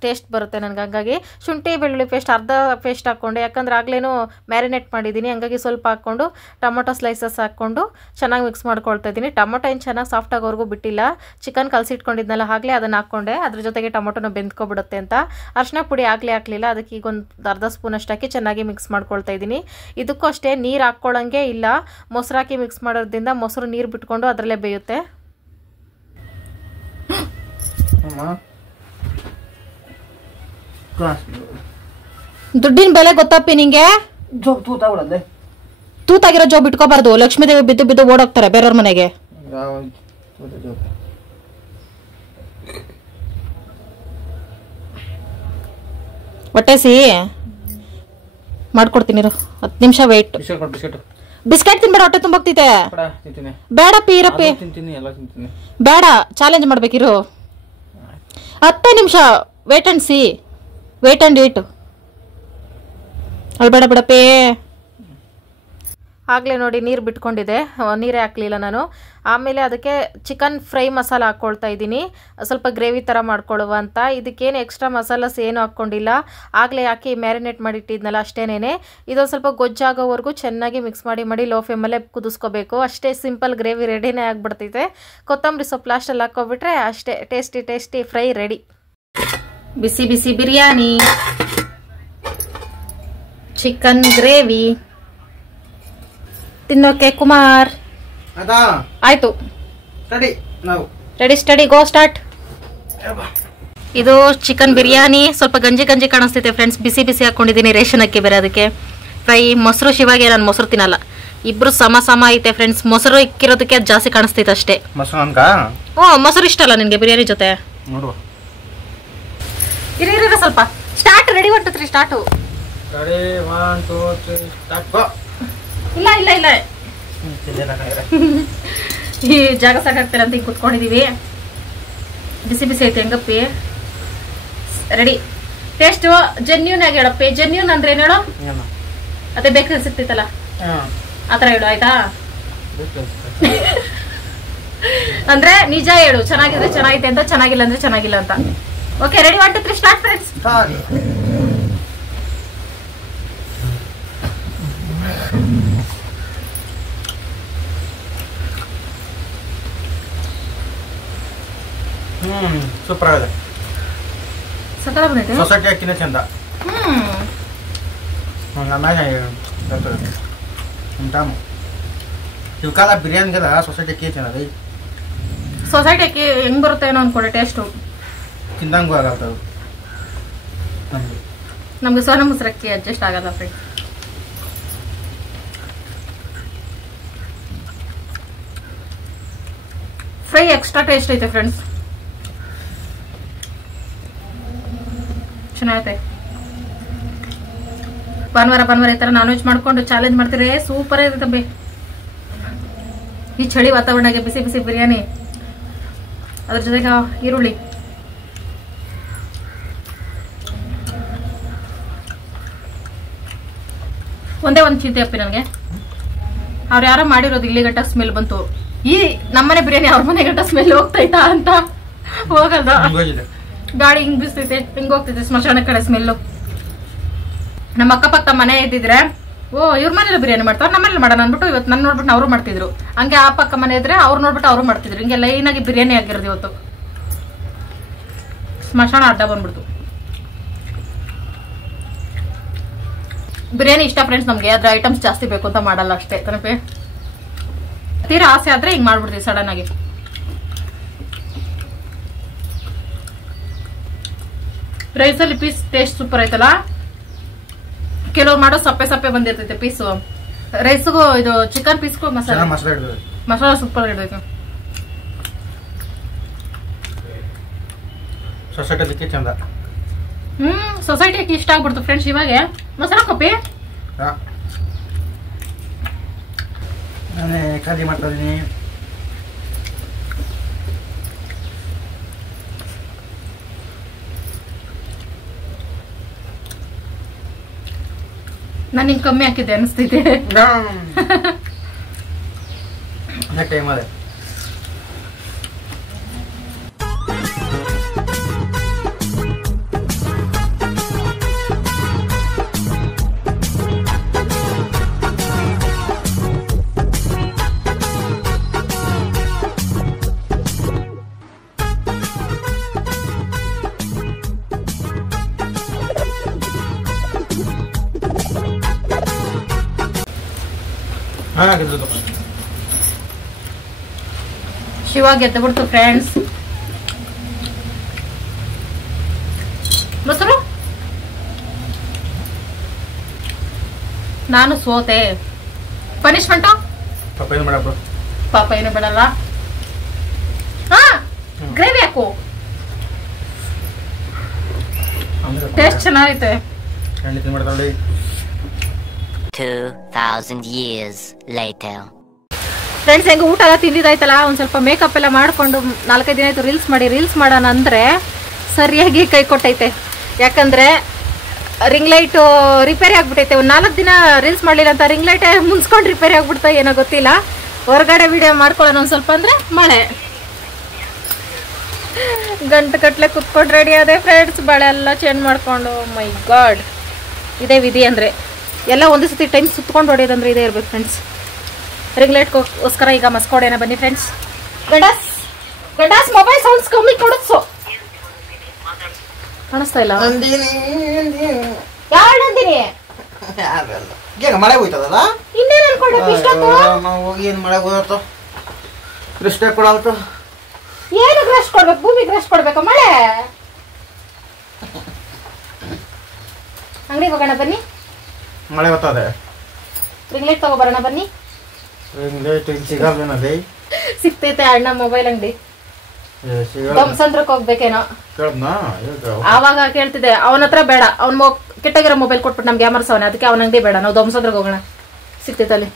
ಟೇಸ್ಟ್ ಬರುತ್ತೆ ನನಗೆ. ಹಂಗಾಗಿ ಶುಂಠಿ ಬೆಳ್ಳುಳ್ಳಿ ಪೇಸ್ಟ್ ಅರ್ಧ ಪೇಸ್ಟ್ ಹಾಕ್ಕೊಂಡೆ, ಯಾಕಂದ್ರೆ ಆಗ್ಲೇನು ಮ್ಯಾರಿನೇಟ್ ಮಾಡಿದ್ದೀನಿ. ಹಂಗಾಗಿ ಸ್ವಲ್ಪ ಹಾಕ್ಕೊಂಡು ಟೊಮೊಟೊ ಸ್ಲೈಸಸ್ ಹಾಕ್ಕೊಂಡು ಚೆನ್ನಾಗಿ ಮಿಕ್ಸ್ ಮಾಡ್ಕೊಳ್ತಾ ಇದ್ದೀನಿ. ಟೊಮೊಟೊ ಏನು ಚೆನ್ನಾಗಿ ಸಾಫ್ಟ್ ಆಗೋವರೆಗೂ ಬಿಟ್ಟಿಲ್ಲ. ಚಿಕನ್ ಕಲಸಿಟ್ಕೊಂಡಿದ್ನಲ್ಲ ಆಗಲೇ ಅದನ್ನು ಹಾಕ್ಕೊಂಡೆ, ಅದ್ರ ಜೊತೆಗೆ ಟೊಮೊಟೊನ ಬೆಂದ್ಕೊಬಿಡುತ್ತೆ ಅಂತ. ಅರಿಶಿನ ಪುಡಿ ಹಾಕಲಿಲ್ಲ, ಅದಕ್ಕೆ ಈಗ ಒಂದು ಅರ್ಧ ಸ್ಪೂನ್ ಅಷ್ಟು ಹಾಕಿ ಚೆನ್ನಾಗಿ ಮಿಕ್ಸ್ ಮಾಡ್ಕೊಳ್ತಾ ಇದ್ದೀನಿ. ಇದಕ್ಕೂ ಅಷ್ಟೇ ನೀರು ಹಾಕ್ಕೊಳ್ಳೋಂಗೆ ಇಲ್ಲ, ಮೊಸರು ಹಾಕಿ ಮಿಕ್ಸ್ ಮಾಡೋದ್ರಿಂದ ಮೊಸರು ನೀರು ಬಿಟ್ಕೊಂಡು ಅದರಲ್ಲೇ ಬೇಯುತ್ತೆ. ದುಡ್ಡಿನ ಬೆಲೆ ಗೊತ್ತಪ್ಪಿ ನಿಂಗೆ? ತೂತಾಗಿರೋ ಜಾಬ್ ಇಟ್ಕೋಬಾರ್ದು. ಲಕ್ಷ್ಮೀದೇವಿ ಬಿದ್ದು ಬಿದ್ದು ಓಡೋಗ್ತಾರೆ ಬೇರೆಯವ್ರ ಮನೆಗೆ. ಹೊಟ್ಟೆಸಿ ಮಾಡ್ಕೊಡ್ತೀನಿ, 10 ನಿಮಿಷ ವೆಯ್ಟ್. ಬಿಸ್ಕೆಟ್ ತಿನ್ಬೇಡ, ಹೊಟ್ಟೆ ತುಂಬೋಗ್ತಿದೆ. ಬೇಡ ಪೀರಪ್ಪಿ, ಬೇಡ, ಚಾಲೆಂಜ್ ಮಾಡ್ಬೇಕಿರು. 10 ನಿಮಿಷ wait and see, wait and eat. ಅಲ್ಲಿ ಬೇಡ ಬಿಡಪ್ಪೇ. ಆಗಲೇ ನೋಡಿ ನೀರು ಬಿಟ್ಕೊಂಡಿದೆ, ನೀರೇ ಹಾಕಲಿಲ್ಲ ನಾನು. ಆಮೇಲೆ ಅದಕ್ಕೆ ಚಿಕನ್ ಫ್ರೈ ಮಸಾಲ ಹಾಕ್ಕೊಳ್ತಾ ಇದ್ದೀನಿ, ಸ್ವಲ್ಪ ಗ್ರೇವಿ ಥರ ಮಾಡ್ಕೊಳ್ಳುವ ಅಂತ. ಇದಕ್ಕೇನು ಎಕ್ಸ್ಟ್ರಾ ಮಸಾಲಾಸ್ ಏನು ಹಾಕ್ಕೊಂಡಿಲ್ಲ, ಆಗಲೇ ಹಾಕಿ ಮ್ಯಾರಿನೇಟ್ ಮಾಡಿಟ್ಟಿದ್ನಲ್ಲ ಅಷ್ಟೇನೇ. ಇದೊಂದು ಸ್ವಲ್ಪ ಗೊಜ್ಜಾಗೋವರೆಗೂ ಚೆನ್ನಾಗಿ ಮಿಕ್ಸ್ ಮಾಡಿ ಲೋ ಫ್ಲೇಮಲ್ಲೇ ಕುದಿಸ್ಕೋಬೇಕು. ಅಷ್ಟೇ, ಸಿಂಪಲ್ ಗ್ರೇವಿ ರೆಡಿನೇ ಆಗಿಬಿಡ್ತೈತೆ. ಕೊತ್ತಂಬರಿ ಸೊಪ್ಪು ಲಾಸ್ಟಲ್ಲಿ ಹಾಕ್ಕೊಬಿಟ್ರೆ ಅಷ್ಟೇ, ಟೇಸ್ಟಿ ಫ್ರೈ ರೆಡಿ. ಬಿಸಿ ಬಿಸಿ ಬಿರಿಯಾನಿ, ಚಿಕನ್ ಗ್ರೇವಿ ತಿನ್ನೋಕೆ ಕುಮಾರ್. ಆಯ್ತು, ರೆಡಿ ಸ್ಟಡಿ ಗೋ ಸ್ಟಾರ್ಟ್. ಇದು ಚಿಕನ್ ಬಿರಿಯಾನಿ. ಸ್ವಲ್ಪ ಗಂಜಿ ಕಾಣಿಸ್ತಿದೆ ಫ್ರೆಂಡ್ಸ್. ಬಿಸಿ ಹಾಕೊಂಡಿದ್ದೀನಿ, ರೇಷನ್ ಅಕ್ಕಿ ಬೇರೆ ಅದಕ್ಕೆ. ಫ್ರೈ ಮೊಸರು, ಶಿವಾಗೆ ನಾನು ಮೊಸರು ತಿನ್ನಲ್ಲ. ಇಬ್ರು ಸಮ ಐತೆ ಫ್ರೆಂಡ್ಸ್. ಮೊಸರು ಇಕ್ಕಿರೋದಕ್ಕೆ ಅದು ಜಾಸ್ತಿ ಕಾಣಿಸ್ತೈತೆ ಅಷ್ಟೇ. ಮೊಸರು ಇಷ್ಟ ಅಲ್ಲ ನಿನ್ಗೆ ಬಿರಿಯಾನಿ ಜೊತೆ? ಇರ ಸ್ವಲ್ಪ. Start, ready 1 2 3 start. ಇಲ್ಲ ಈ ಜಾಗ ಸಾಕಾಗ್ತಾರೆ ಅಂತ ಈಗ ಕುತ್ಕೊಂಡಿದೀವಿ. ಬಿಸಿ ಐತೆ ಹೆಂಗಪ್ಪಿ. ರೆಡಿ. ಟೇಸ್ಟ್ ಜೆನ್ಯೂನ್ ಆಗಿ ಹೇಳಪ್ಪಿ. ಜೆನ್ಯೂನ್ ಅಂದ್ರೆ ಏನ್ ಹೇಳೋ? ಅದೇ ಬೇಕರಿ ಸಿಗ್ತೈತಲ್ಲ ಆತರ ಹೇಳು, ಆಯ್ತಾ? ಅಂದ್ರೆ ನಿಜ ಹೇಳು, ಚೆನ್ನಾಗಿದ್ರೆ ಚೆನ್ನಾಗೈತೆ ಅಂತ, ಚೆನ್ನಾಗಿಲ್ಲ ಅಂದ್ರೆ ಚೆನ್ನಾಗಿಲ್ಲ ಅಂತ. Okay, ready 1 2 3 start friends. Super ಆಗಿದೆ. ಸೊಸೈಟಿ ಅಕ್ಕಿನ ಚಂದ. ಇವಕ್ಕಾಲ ಬಿರಿಯಾನಿಗೆಲ್ಲ ಸೊಸೈಟಿ ಅಕ್ಕಿ ಚೆನ್ನಾಗಿ. ಸೊಸೈಟಿ ಅಕ್ಕಿ ಹೆಂಗ್ ಬರುತ್ತೆ ಏನೋ ಅನ್ಕೊಂಡೆ, ಟೇಸ್ಟು ತಿಂದಂಗೂ ಆಗಲ್ಲ. ನಮ್ಗೆ ಸೋನಾ ಮೊಸರು ಅಕ್ಕಿ ಅಡ್ಜಸ್ಟ್ ಆಗಲ್ಲ ಫ್ರೆಂಡ್ಸ್. ಫ್ರೈ ಎಕ್ಸ್ಟ್ರಾ ಟೇಸ್ಟ್ ಐತೆ ಫ್ರೆಂಡ್ಸ್, ಚೆನ್ನಾಗೈತೆ. ಭಾನುವಾರ ಈ ತರ ನಾನ್ ವೆಜ್ ಮಾಡ್ಕೊಂಡು ಚಾಲೆಂಜ್ ಮಾಡ್ತೀರಿ, ಸೂಪರ್ ಆಗಿದೆ ತಬ್ಬಿ. ಈ ಚಳಿ ವಾತಾವರಣಕ್ಕೆ ಬಿಸಿ ಬಿರಿಯಾನಿ, ಅದ್ರ ಜೊತೆಗೆ ಈರುಳ್ಳಿ. ಒಂದೇ ಒಂದು ಚಿಂತೆ ಅಪ್ಪಿ ನನಗೆ, ಅವ್ರು ಯಾರೋ ಮಾಡಿರೋದು ಇಲ್ಲಿ ಗಂಟ ಸ್ಮೆಲ್ ಬಂತು. ಈ ನಮ್ಮನೆ ಬಿರಿಯಾನಿ ಅವ್ರ ಮನೆ ಗಂಟ ಸ್ಮೆಲ್ ಹೋಗ್ತೈತಾ ಅಂತ ಹೋಗದ. ಗಾಡಿ ಹಿಂಗ್ ಬಿಸ್ತೈತೆ, ಹಿಂಗ್ ಹೋಗ್ತೈತೆ ಸ್ಮಶಾನ ಕಡೆ ಸ್ಮೆಲ್ಲು. ನಮ್ಮ ಅಕ್ಕಪಕ್ಕ ಮನೆ ಇದ್ದಿದ್ರೆ ಇವ್ರ ಮನೇಲಿ ಬಿರಿಯಾನಿ ಮಾಡ್ತಾರೆ, ನಮ್ಮನೇಲಿ ಮಾಡೋಣ ಅಂದ್ಬಿಟ್ಟು ಇವತ್ತು ನನ್ನ ನೋಡ್ಬಿಟ್ಟು ಅವರು ಮಾಡ್ತಿದ್ರು. ಹಂಗೆ ಆ ಪಕ್ಕ ಮನೆ ಇದ್ರೆ ಅವ್ರು ನೋಡ್ಬಿಟ್ಟು ಅವರು ಮಾಡ್ತಿದ್ರು. ಹಿಂಗೆ ಲೈನ್ ಆಗಿ ಬಿರಿಯಾನಿ ಆಗಿರೋದು ಇವತ್ತು. ಸ್ಮಶಾನ ಅಡ್ಡ ಬಂದ್ಬಿಡ್ತು. ಬಿರಿಯಾನಿ ಇಷ್ಟ ಫ್ರೆಂಡ್ಸ್ ನಮ್ಗೆ, ಅದ್ರ ಐಟಮ್ಸ್ ಜಾಸ್ತಿ ಬೇಕು ಅಂತ ಮಾಡಲ್ಲ ಅಷ್ಟೇ. ತನಪೆ ತೀರಾ ಆಸೆ ಆದ್ರೆ ಹಿಂಗ್ ಮಾಡ್ಬಿಡ್ತೀವಿ ಸಡನ್ ಆಗಿ. ರೈಸಲ್ಲಿ ಪೀಸ್ ಟೇಸ್ಟ್ ಸೂಪರ್ ಆಯ್ತಲ್ಲ. ಕೆಲವ್ರು ಮಾಡೋ ಸಪ್ಪೆ ಸಪ್ಪೆ ಬಂದಿರ್ತೈತೆ ಪೀಸು. ರೈಸ್ಗೂ ಇದು ಚಿಕನ್ ಪೀಸ್ಗೂ ಮಸಾಲ ಸೂಪರ್ ಇರ್ತೈತೆ. ಸೊಸೈಟಿ ಚಂದ. ಸೊಸೈಟಿಗೆ ಇಷ್ಟ ಆಗ್ಬಿಡ್ತು ಫ್ರೆಂಡ್ಸ್. ಇವಾಗ ಮಸಾಲ ಕಾಪಿ ನಾನೇ ಖಾಲಿ ಮಾಡ್ತಾ ಇದೀನಿ. ನಾನು ಹಿಂಗೆ ಕಮ್ಮಿ ಹಾಕಿದ್ದೆ ಅನಿಸ್ತೈತೆ. ಟೈಮ್ ಅದೇ ಶಿವ ಗೆದ್ದು ಬಿಡ್ತು ಫ್ರೆಂಡ್ಸ್. ಮೊಸರು ನಾನು ಸೋತೆ. ಪನಿಷ್ಮೆಂಟ್ ಪಾಪ ಏನು ಬಿಡಲ್ಲ. ಹಾ ಗ್ರೇವಿ ಹಾಕು. ಟೇಸ್ಟ್ ಚೆನ್ನಾಗೈತೆ. 2000 years later. ಫ್ರೆಂಡ್ಸ್ ಹೆಂಗ ಊಟ ಎಲ್ಲ ತಿಂದಿದ್ದಾಯ್ತಲ್ಲ, ಒಂದ್ ಸ್ವಲ್ಪ ಮೇಕಪ್ ಎಲ್ಲ ಮಾಡ್ಕೊಂಡು 4-5 ದಿನ ಆಯ್ತು ರೀಲ್ಸ್ ಮಾಡೋಣ ಅಂದ್ರೆ ಸರಿಯಾಗಿ ಕೈ ಕೊಟ್ಟೈತೆ. ಯಾಕಂದ್ರೆ ರಿಂಗ್ ಲೈಟ್ ರಿಪೇರಿ ಆಗ್ಬಿಟ್ಟೈತೆ. ಒಂದ್ 4 ದಿನ ರೀಲ್ಸ್ ಮಾಡ್ಲಿಲ್ಲ ಅಂತ ರಿಂಗ್ ಲೈಟ್ ಮುನ್ಸ್ಕೊಂಡು ರಿಪೇರಿ ಆಗ್ಬಿಡ್ತಾ ಏನೋ ಗೊತ್ತಿಲ್ಲ. ಹೊರಗಡೆ ವಿಡಿಯೋ ಮಾಡ್ಕೊಳ್ಳೋಣ ಒಂದ್ ಸ್ವಲ್ಪ ಅಂದ್ರೆ ಮಳೆ. ಗಂಟು ಕಟ್ಲೆ ಕುತ್ಕೊಂಡು ರೆಡಿ ಅದೇ ಫ್ರೆಂಡ್ಸ್. ಬಳೆ ಎಲ್ಲ ಚೇಂಜ್ ಮಾಡ್ಕೊಂಡು. ಮೈ ಗಾಡ್, ಇದೇ ವಿಧಿ ಅಂದ್ರೆ. ಎಲ್ಲ ಒಂದೇ ಸತಿ ಟೈಮ್ ಸುತ್ಕೊಂಡು ಹೊಡೆಯೋದಂದ್ರೆ ಇದೇ ಇರ್ಬೇಕು ಫ್ರೆಂಡ್ಸ್. ರಿಂಗ್ ಲೈಟ್ಗೋಸ್ಕರ ಈಗ ಮಸ್ಕೊಡೇನ ಬನ್ನಿ ಫ್ರೆಂಡ್ಸ್. ಗಡಾಸ್ ಮೊಬೈಲ್ ಸೌಂಡ್ಸ್ ಕಮ್ಮಿ ಕೊಡಿಸು. ಕಾಣಿಸ್ತಾ ಇಲ್ಲ. ಯಾರು ನಂದಿನಿ? ಮಳೆ ಹೋಯ್ತದಲ್ಲ. ಇನ್ನೇನು ಅನ್ಕೊಂಡೆ ಏನ್ ಮಳೆ ಹೋಯ್ತು. ರೆಸ್ಟ್ ಕೊಡಾಯ್ತು. ಏನಕ್ಕೆ ರೆಸ್ಟ್ ಕೊಡ್ಬೇಕು? ಭೂಮಿಗೆ ರೆಸ್ಟ್ ಕೊಡ್ಬೇಕಾ? ಮಳೆ ಅಂಗಡಿಗೆ ಹೋಗೋಣ ಬನ್ನಿ. ಮಳೆ ಬರ್ತದೆ. ರಿಂಗ್ ಲೈಟ್ ತಗೋಬರೋಣ ಬನ್ನಿ. ಸಿಗ್ತೈತೆ ಅಣ್ಣ ಮೊಬೈಲ್ ಅಂಗಡಿ. ಧ್ವಂಸಂದ್ರಕ್ಕೆ ಹೋಗ್ಬೇಕೇನೋ. ಆವಾಗ ಕೇಳ್ತಿದ್ದೆ ಅವನ ಹತ್ರ. ಬೇಡ, ಅವ್ನ ಕೆಟ್ಟಗಿರೋ ಮೊಬೈಲ್ ಕೊಟ್ಬಿಟ್ಟು ನಮ್ಗೆ ಯಾಮರ್ಸವನೆ. ಅದಕ್ಕೆ ಅವನ ಅಂಗಡಿ ಬೇಡ, ನಾವು ಧ್ವಂಸಂದ್ರಕ್ಕೆ ಹೋಗೋಣ. ಸಿಗ್ತೈತೆ ಅಲ್ಲಿ.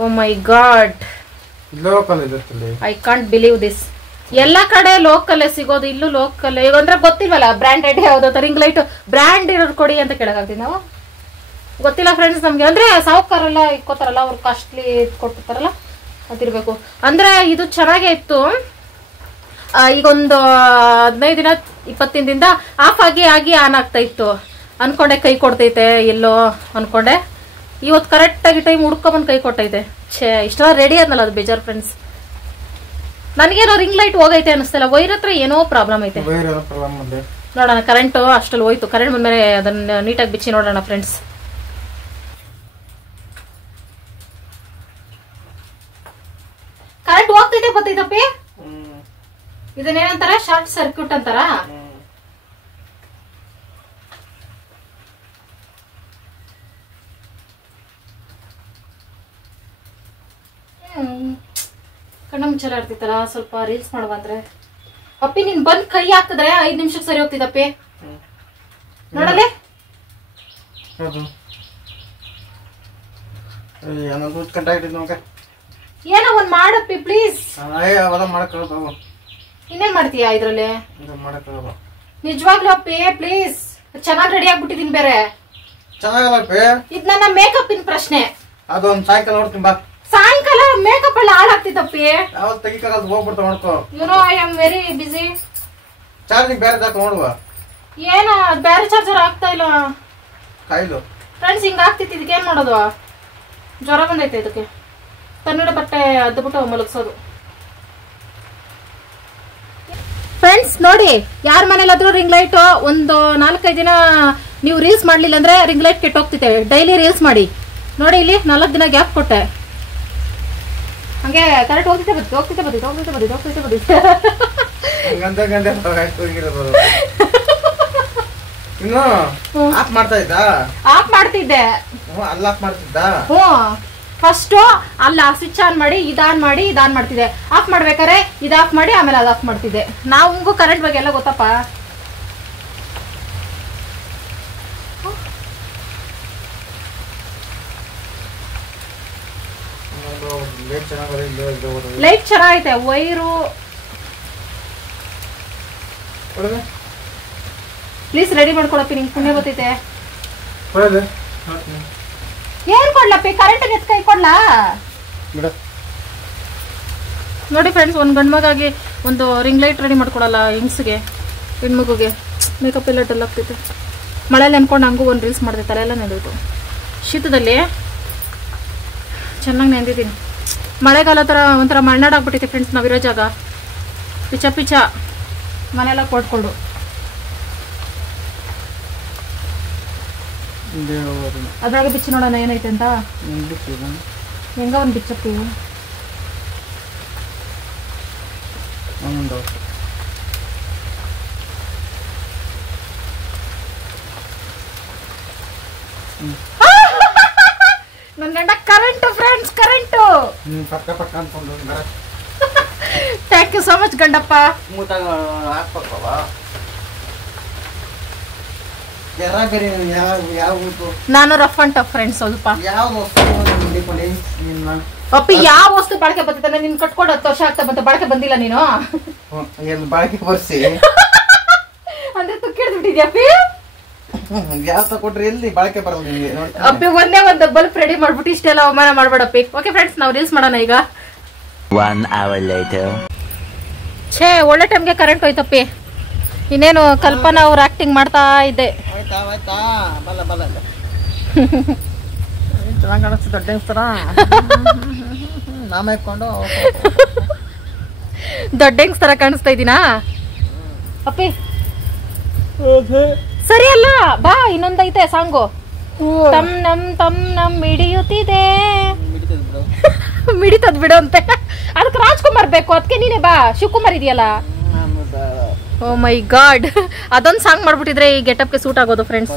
Oh my god, I can't believe this. ಎಲ್ಲಾ ಕಡೆ ಲೋಕಲ್ ಸಿಗೋದು, ಇಲ್ಲೂ ಲೋಕಲ್. ಈಗ ಅಂದ್ರೆ ಗೊತ್ತಿಲ್ವಲ್ಲ ಬ್ರ್ಯಾಂಡೆಡ್ ಯಾವ್ದು. ರಿಂಗ್ ಲೈಟ್ ಬ್ರ್ಯಾಂಡ್ ಇರೋರು ಕೊಡಿ ಅಂತ ಕೇಳಕ್ಕಾಗ್ತೀವಿ ನಾವು. ಗೊತ್ತಿಲ್ಲ ಫ್ರೆಂಡ್ಸ್ ನಮ್ಗೆ. ಅಂದ್ರೆ ಸಾವುಕಾರೆಲ್ಲ ಇಕ್ಕೋತಾರಲ್ಲ, ಅವ್ರು ಕಾಸ್ಟ್ಲಿ ಕೊಟ್ಟಿರ್ತಾರಲ್ಲ, ಅದಿರ್ಬೇಕು. ಅಂದ್ರೆ ಇದು ಚೆನ್ನಾಗೇ ಇತ್ತು. ಈಗೊಂದು 15 ದಿನ 20 ದಿನದಿಂದ ಆಫ್ ಆಗಿ ಆನ್ ಆಗ್ತಾ ಇತ್ತು ಅನ್ಕೊಂಡೆ. ಕೈ ಕೊಡ್ತೈತೆ ಎಲ್ಲೋ ಅನ್ಕೊಂಡೆ. ಇವತ್ತು ಕರೆಕ್ಟ್ ಆಗಿ ಟೈಮ್ ಹುಡ್ಕೊಂಬಂದ್ ಕೈ ಕೊಟ್ಟೈತೆ. ಇಷ್ಟೆಲ್ಲ ರೆಡಿ ಆದ್ನಲ್ಲ, ಅದು ಬೇಜಾರ್ ಫ್ರೆಂಡ್ಸ್. ನನಗೇನೋ ರಿಂಗ್ ಲೈಟ್ ಹೋಗೈತೆ ಅನಿಸ್ತಲ್ಲ. ವೈರ್ ಹತ್ರ ಏನೋ ಪ್ರಾಬ್ಲಮ್ ಐತೆ. ನೋಡೋಣ. ಕರೆಂಟ್ ಅಷ್ಟಲ್ಲಿ ಹೋಯ್ತು. ಕರೆಂಟ್ ಬಂದ್ಮೇಲೆ ಅದನ್ನ ನೀಟಾಗಿ ಬಿಚ್ಚಿ ನೋಡೋಣ ಫ್ರೆಂಡ್ಸ್. ಕರೆಂಟ್ ಹೋಗ್ತೈತೆ ಬರ್ತೈತಪ್ಪಿ. ಇದನ್ನೇನಂತಾರ? ಶಾರ್ಟ್ ಸರ್ಕ್ಯೂಟ್ ಅಂತಾರ. ಕಣ್ಣ ಮುಚ್ಚಲ ಇರ್ತಿತ್ತಲ್ಲ. ಸ್ವಲ್ಪ ರೀಲ್ಸ್ ಮಾಡುವಂದ್ರೆ ಅಪ್ಪಿ ನೀನ್ ಬಂದ್ ಕೈ ಹಾಕಿದ್ರೆ 5 ನಿಮಿಷಕ್ಕೆ ಸರಿ ಹೋಗ್ತಿದಪ್ಪಿ. ನೋಡಲೆ ಏನೋ ಒಂದ್ ಮಾಡಪ್ಪಿ ಪ್ಲೀಸ್. ಇನ್ನೇನ್ ಮಾಡ್ತೀಯಾ ಇದ್ರಲ್ಲಿ? ನಿಜವಾಗ್ಲೂ ಅಪ್ಪಿ ಪ್ಲೀಸ್. ಚೆನ್ನಾಗಿ ರೆಡಿ ಆಗ್ಬಿಟ್ಟಿದೀನಿ ಬೇರೆ. ಇದ್ ನನ್ನ ಮೇಕಪ್ ಇನ್ ಪ್ರಶ್ನೆ. ಅದೊಂದ್ ಸಾಯಂಕಾಲ ನೋಡ್ತೀನಿ ಬಾ. ಸಾಯಂಕಾಲ ಮೇಕಪ್ ಎಲ್ಲ ಹಾಳಾಗ್ತಿದ್ದಪ್ಪಿ. ಹೋಗ್ಬಿಡ್ತಾ I am very busy. Charging ಬೇರೆ ನೋಡುವ. ಏನ ಬೇರೆ ಚಾರ್ಜರ್ ಆಗ್ತಾ ಇಲ್ಲ ಕಾಯಿಲು ಫ್ರೆಂಡ್ಸ್. ಹಿಂಗ ಆಗ್ತಿತ್ತು. ಇದಕ್ಕೆ ಏನ್ ಮಾಡೋದು? ಜ್ವರ ಬಂದೈತೆ ಇದಕ್ಕೆ. ಕನ್ನಡ ಬಟ್ಟೆ ಅದ್ಬಿಟ್ಟು ಮಲಗಿಸೋದು. ಫ್ರೆಂಡ್ಸ್ ನೋಡಿ, ಯಾರ ಮನೇಲಾದ್ರೂ ರಿಂಗ್ ಲೈಟ್ ಒಂದು 4-5 ದಿನ ನೀವು ರೀಲ್ಸ್ ಮಾಡ್ಲಿಲ್ಲ ಅಂದ್ರೆ ರಿಂಗ್ ಲೈಟ್ ಕೆಟ್ಟೋಗ್ತಿದೆ. ಡೈಲಿ ರೀಲ್ಸ್ ಮಾಡಿ ನೋಡಿ. ಇಲ್ಲಿ 4 ದಿನ ಗ್ಯಾಪ್ ಕೊಟ್ಟೆ. ಹಂಗೆ ಕರೆಕ್ಟ್ ಹೋಗ್ತಿದ್ದೆ ಇನ್ನು ಆಫ್ ಮಾಡ್ತಾ ಇದ್ದ ಆಫ್ ಮಾಡ್ತಿದ್ದೆ. ಅಲ್ಲ ಆಫ್ ಮಾಡ್ತಿದ್ದ. ಹ್ಞೂ ಫಸ್ಟ್ ಅಲ್ಲ ಸ್ವಿಚ್ ಆನ್ ಮಾಡಿ ಇದಾನ್ ಮಾಡ್ತಿದ್ದೆ. ಆಫ್ ಮಾಡ್ಬೇಕಾರೆ ಇದು ಆಫ್ ಮಾಡಿ ಆಮೇಲೆ ಅದು ಆಫ್ ಮಾಡ್ತಿದ್ದೆ. ನಾವು ಕರೆಂಟ್ ಬಗ್ಗೆ ಎಲ್ಲ ಗೊತ್ತಪ್ಪ. ಲೈಟ್ ಚೆನ್ನಾಗೈತೆ. ವೈರು ಪ್ಲೀಸ್ ರೆಡಿ ಮಾಡ್ಕೊಳಪ್ಪಿ, ನಿಂಗೆ ಪುಣ್ಯ ಗೊತ್ತೈತೆ. ಏನ್ ಕೊಡ್ಲಪ್ಪಿ, ಕರೆಂಟ್ ಎತ್ ಕೈ ಕೊಡ್ಲಾ? ನೋಡಿ ಫ್ರೆಂಡ್ಸ್, ಒಂದು ಗಂಡು ಮಗಾಗಿ ಒಂದು ರಿಂಗ್ ಲೈಟ್ ರೆಡಿ ಮಾಡ್ಕೊಡಲ್ಲ ಹೆಂಗ್ಸಿಗೆ, ಹೆಣ್ಮಗುಗೆ ಮೇಕಪ್ ಎಲ್ಲ ಡಲ್ ಆಗ್ತೈತೆ. ಮಳೆಯಲ್ಲಿ ಅನ್ಕೊಂಡು ಹಂಗೂ ಒಂದು ರೀಲ್ಸ್ ಮಾಡಿದೆ, ತಲೆಯೆಲ್ಲ ನೆಂದಿತ್ತು. ಶೀತದಲ್ಲಿ ಚೆನ್ನಾಗಿ ನೆಂದಿದ್ದೀನಿ. ಮಳೆಗಾಲ ಥರ ಒಂಥರ ಮಣ್ಣಾಡಾಗ್ಬಿಟ್ಟೈತೆ ಫ್ರೆಂಡ್ಸ್. ನಾವಿರೋ ಜಾಗ ಪಿಚ ಪಿಚ ಮನೆಯೆಲ್ಲ ಕೊಟ್ಕೊಂಡು. ಅದ್ರಾಗ ಬಿಚ್ಚಿ ನೋಡೋಣ ಏನೈತೆ ಅಂತ. ಹೆಂಗ ಒಂದು ಬಿಚ್ಚಪ್ಪಿ. ನನ್ ಗಂಡ current friends, current. Thank you so much ಗಂಡಪ್ಪ. ನಾನು ರಫ್ ಅಂಡ್ ಟಫ್ ಫ್ರೆಂಡ್ಸ್ ಸ್ವಲ್ಪ. ಅಪ್ಪಿ ಯಾವ ವಸ್ತು ಬಳಕೆ ಬರ್ತಿದ್ದಾನೆ? ನಿನ್ ಕಟ್ಕೊಂಡು 10 ವರ್ಷ ಆಗ್ತಾ ಬಂತು, ಬಳಕೆ ಬಂದಿಲ್ಲ ನೀನು. ಬಳಕೆ ಬರ್ಸಿ ಅಂದ್ರೆ ತುಕ್ಕಿಡ್ಬಿಟ್ಟಿದ್ಯಪ್ಪಿ. ಯಾವ ತಗೊಂಡ್ರಿ ಎಲ್ಲಿ ಬಳಕೆ ಬರಲ್ಲ ನಿಮ್ಗೆ. ಅಪ್ಪಿ ಒಂದೇ ಒಂದು ಬಲ್ಪ್ ರೆಡಿ ಮಾಡ್ಬಿಟ್ಟು ಇಷ್ಟೆಲ್ಲ ಅವಮಾನ ಮಾಡ್ಬೇಡಪ್ಪಿ. ಓಕೆ ಫ್ರೆಂಡ್ಸ್, ನಾವು ರೀಲ್ಸ್ ಮಾಡೋಣ ಈಗ. 1 hour later. ಛೇ, ಒಳ್ಳೆ ಟೈಮ್ಗೆ ಕರೆಂಟ್ ಹೋಯ್ತಪ್ಪಿ. ಇನ್ನೇನು ಕಲ್ಪನಾ ಅವ್ರು ಆಕ್ಟಿಂಗ್ ಮಾಡ್ತಾ ಇದ್ದೆ. ಚೆನ್ನಾಗಿ ಕಾಣಿಸ್ತು, ದೊಡ್ಡ ಹೆಂಗ್ಸ್ತರ ನಾಮ ಇಟ್ಕೊಂಡು ದೊಡ್ಡ ಹೆಂಗ್ಸ್ ತರ ಕಾಣಿಸ್ತಾ ಇದ್ದೀನಾ ಅಪ್ಪಿ? ಸರಿ ಅಲ್ಲ, ಬಾ ಇನ್ನೊಂದೈತೆ ಸಾಂಗು. ತಮ್ ನಮ್ ಮಿಡಿಯುತ್ತಿದೆ. ಮಿಡಿತದ್ ಬಿಡು ಅಂತೆ. ಅದಕ್ಕೆ ರಾಜ್ಕುಮಾರ್ ಬೇಕು, ಅದಕ್ಕೆ ನೀನೇ ಬಾ. ಶಿವಕುಮಾರ್ ಇದೆಯಲ್ಲ. ಓ ಮೈ ಗಾಡ್, ಅದೊಂದು ಸಾಂಗ್ ಮಾಡ್ಬಿಟ್ಟಿದ್ರೆ ಈ ಗೆಟಪ್ಗೆ ಸೂಟ್ ಆಗೋದು ಫ್ರೆಂಡ್ಸ್.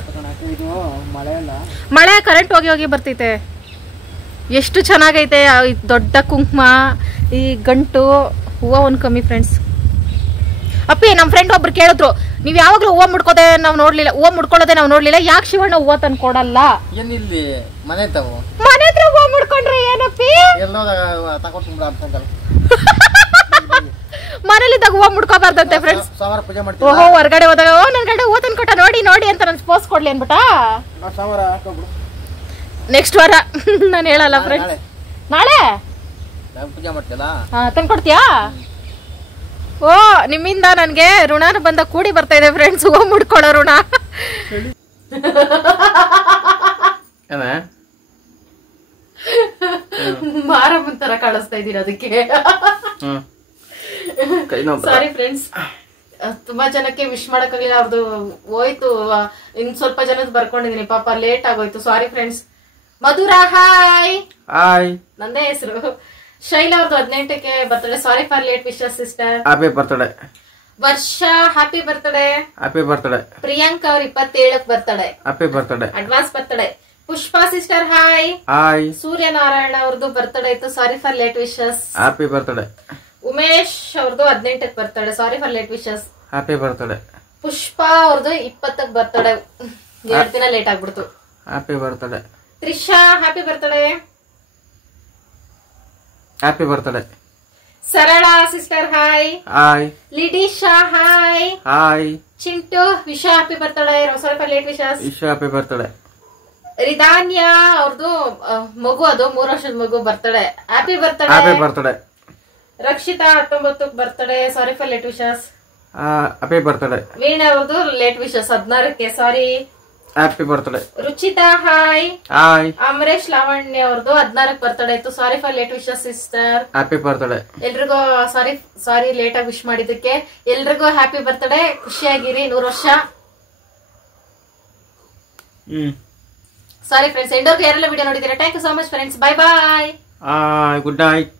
ಮಳೆ ಕರೆಂಟ್ ಹೋಗಿ ಬರ್ತೈತೆ. ಎಷ್ಟು ಚೆನ್ನಾಗೈತೆ ದೊಡ್ಡ ಕುಂಕುಮ, ಈ ಗಂಟು ಹೂವು ಒಂದು ಕಮ್ಮಿ ಫ್ರೆಂಡ್ಸ್. ಅಪ್ಪಿ, ನಮ್ಮ ಫ್ರೆಂಡ್ ಒಬ್ರು ಕೇಳಿದ್ರು, ನೀವ್ ಯಾವಾಗ್ಲೂ ಹೂವು ಮುಡ್ಕೋದೆ ನಾವು ನೋಡ್ಲಿಲ್ಲ, ಹೂವು ಮುಡ್ಕೊಳ್ಳೋದೆ ನಾವು ನೋಡ್ಲಿಲ್ಲ, ಯಾಕೆ ಶಿವಣ್ಣ ಹೂವು ತಂದು ಕೊಡಲ್ಲ? ಏನಿಲ್ಲಿ ಮನೆ ಹತ್ರ ಹೂವು ಮುಡ್ಕೊಂಡ್ರೆ ಏನಪ್ಪಿ? ಮನೇಲಿದ್ದಾಗ ಹೂವು ಮುಡ್ಕೋಬಾರ್ದಂತೆ ಫ್ರೆಂಡ್ಸ್. ಓಹೋ, ಹೊರಗಡೆ ಹೋದಾಗ ನನ್ ಗಂಡ ಹೂವು ತಂದು ಕೊಟ್ಟ ನೋಡಿ ಅಂತ ನನ್ ಪೋಸ್ ಕೊಡ್ಲಿ ಅನ್ಬಿಟ್ಟ. ನೆಕ್ಸ್ಟ್ ವಾರ ನಾನು ಹೇಳಲ್ಲ ಫ್ರೆಂಡ್ಸ್. ನಾಳೆ ತಂದ್ಕೊಡ್ತೀಯಾ? ಓ, ನಿಮ್ಮಿಂದ ನನ್ಗೆ ಋಣಾನು ಬಂದ ಕೂಡಿ ಬರ್ತಾ ಇದೆ ಫ್ರೆಂಡ್ಸ್. ಹೂವು ಮುಡ್ಕೊಳ್ಳೋ ಋಣ. ಮಾರಮ್ಮನ್ ತರ ಕಾಣಿಸ್ತಾ ಇದೀನಿ, ಅದಕ್ಕೆ ಸಾರಿ ಫ್ರೆಂಡ್ಸ್. ತುಂಬಾ ಜನಕ್ಕೆ ವಿಶ್ ಮಾಡಕ್ಕಾಗಲಿಲ್ಲ, ಅವ್ರದ್ದು ಹೋಯ್ತು. ಇನ್ ಸ್ವಲ್ಪ ಜನದ ಬರ್ಕೊಂಡಿದೀನಿ, ಪಾಪ ಲೇಟ್ ಆಗೋಯ್ತು. Sorry friends. ಮಧುರಾ ಹಾಯ್. ನಂದೇ ಹೆಸರು. ಶೈಲಾ ಅವ್ರದ್ದು 18ಕ್ಕೆ birthday. Sorry for late wishes sister. Happy birthday. ವರ್ಷ happy birthday. Happy birthday. Priyanka ಅವ್ರ 27ಕ್ಕೆ birthday. Happy birthday. Advance birthday. Pushpa sister hi. Suryanarayana ಅವ್ರದ್ದು ಬರ್ತಡೆ ಇತ್ತು. Sorry for late wishes. Happy birthday. Umesh ಅವ್ರದ್ದು 18ಕ್ಕೆ birthday. Sorry for late wishes. Happy birthday. Pushpa ಅವ್ರದ್ದು 20ಕ್ಕೆ birthday. 2 ದಿನ ಲೇಟ್ ಆಗ್ಬಿಡ್ತು. Happy birthday. Trisha happy birthday. Happy birthday. Sarala sister hi. Lidisha hi. Chintu wish happy birthday. Sorry for late wishes. Happy birthday. Ridhanya ಅವ್ರದ್ದು ಮಗು, ಅದು 3 ವರ್ಷದ ಮಗು birthday. Happy birthday. Happy birthday. Rakshita 19ಕ್ಕೆ birthday. Sorry for late wishes. Happy birthday. Veena ಅವ್ರದ್ದು late wishes 16ಕ್ಕೆ. Sorry. Happy birthday. Ruchita hi. Amaresh Lavanya ಅವ್ರದ್ದು 16ಕ್ಕೆ ಬರ್ತಡೆ ಇತ್ತು. Sorry for late wishes sister. Happy birthday. ಎಲ್ರಿಗೂ ಸಾರಿ ಲೇಟ್ ಆಗಿ ವಿಶ್ ಮಾಡಿದ್ದಕ್ಕೆ. ಎಲ್ರಿಗೂ ಹ್ಯಾಪಿ ಬರ್ತಡೆ. ಖುಷಿಯಾಗಿರಿ, 100 ವರ್ಷ. ಸಾರಿ ಫ್ರೆಂಡ್ಸ್, ಎಂಡೋರ್ಗೆ ಯಾರೆಲ್ಲ ವಿಡಿಯೋ ನೋಡಿದ್ದೀರಾ, thank you so much friends. Bye bye. Good night.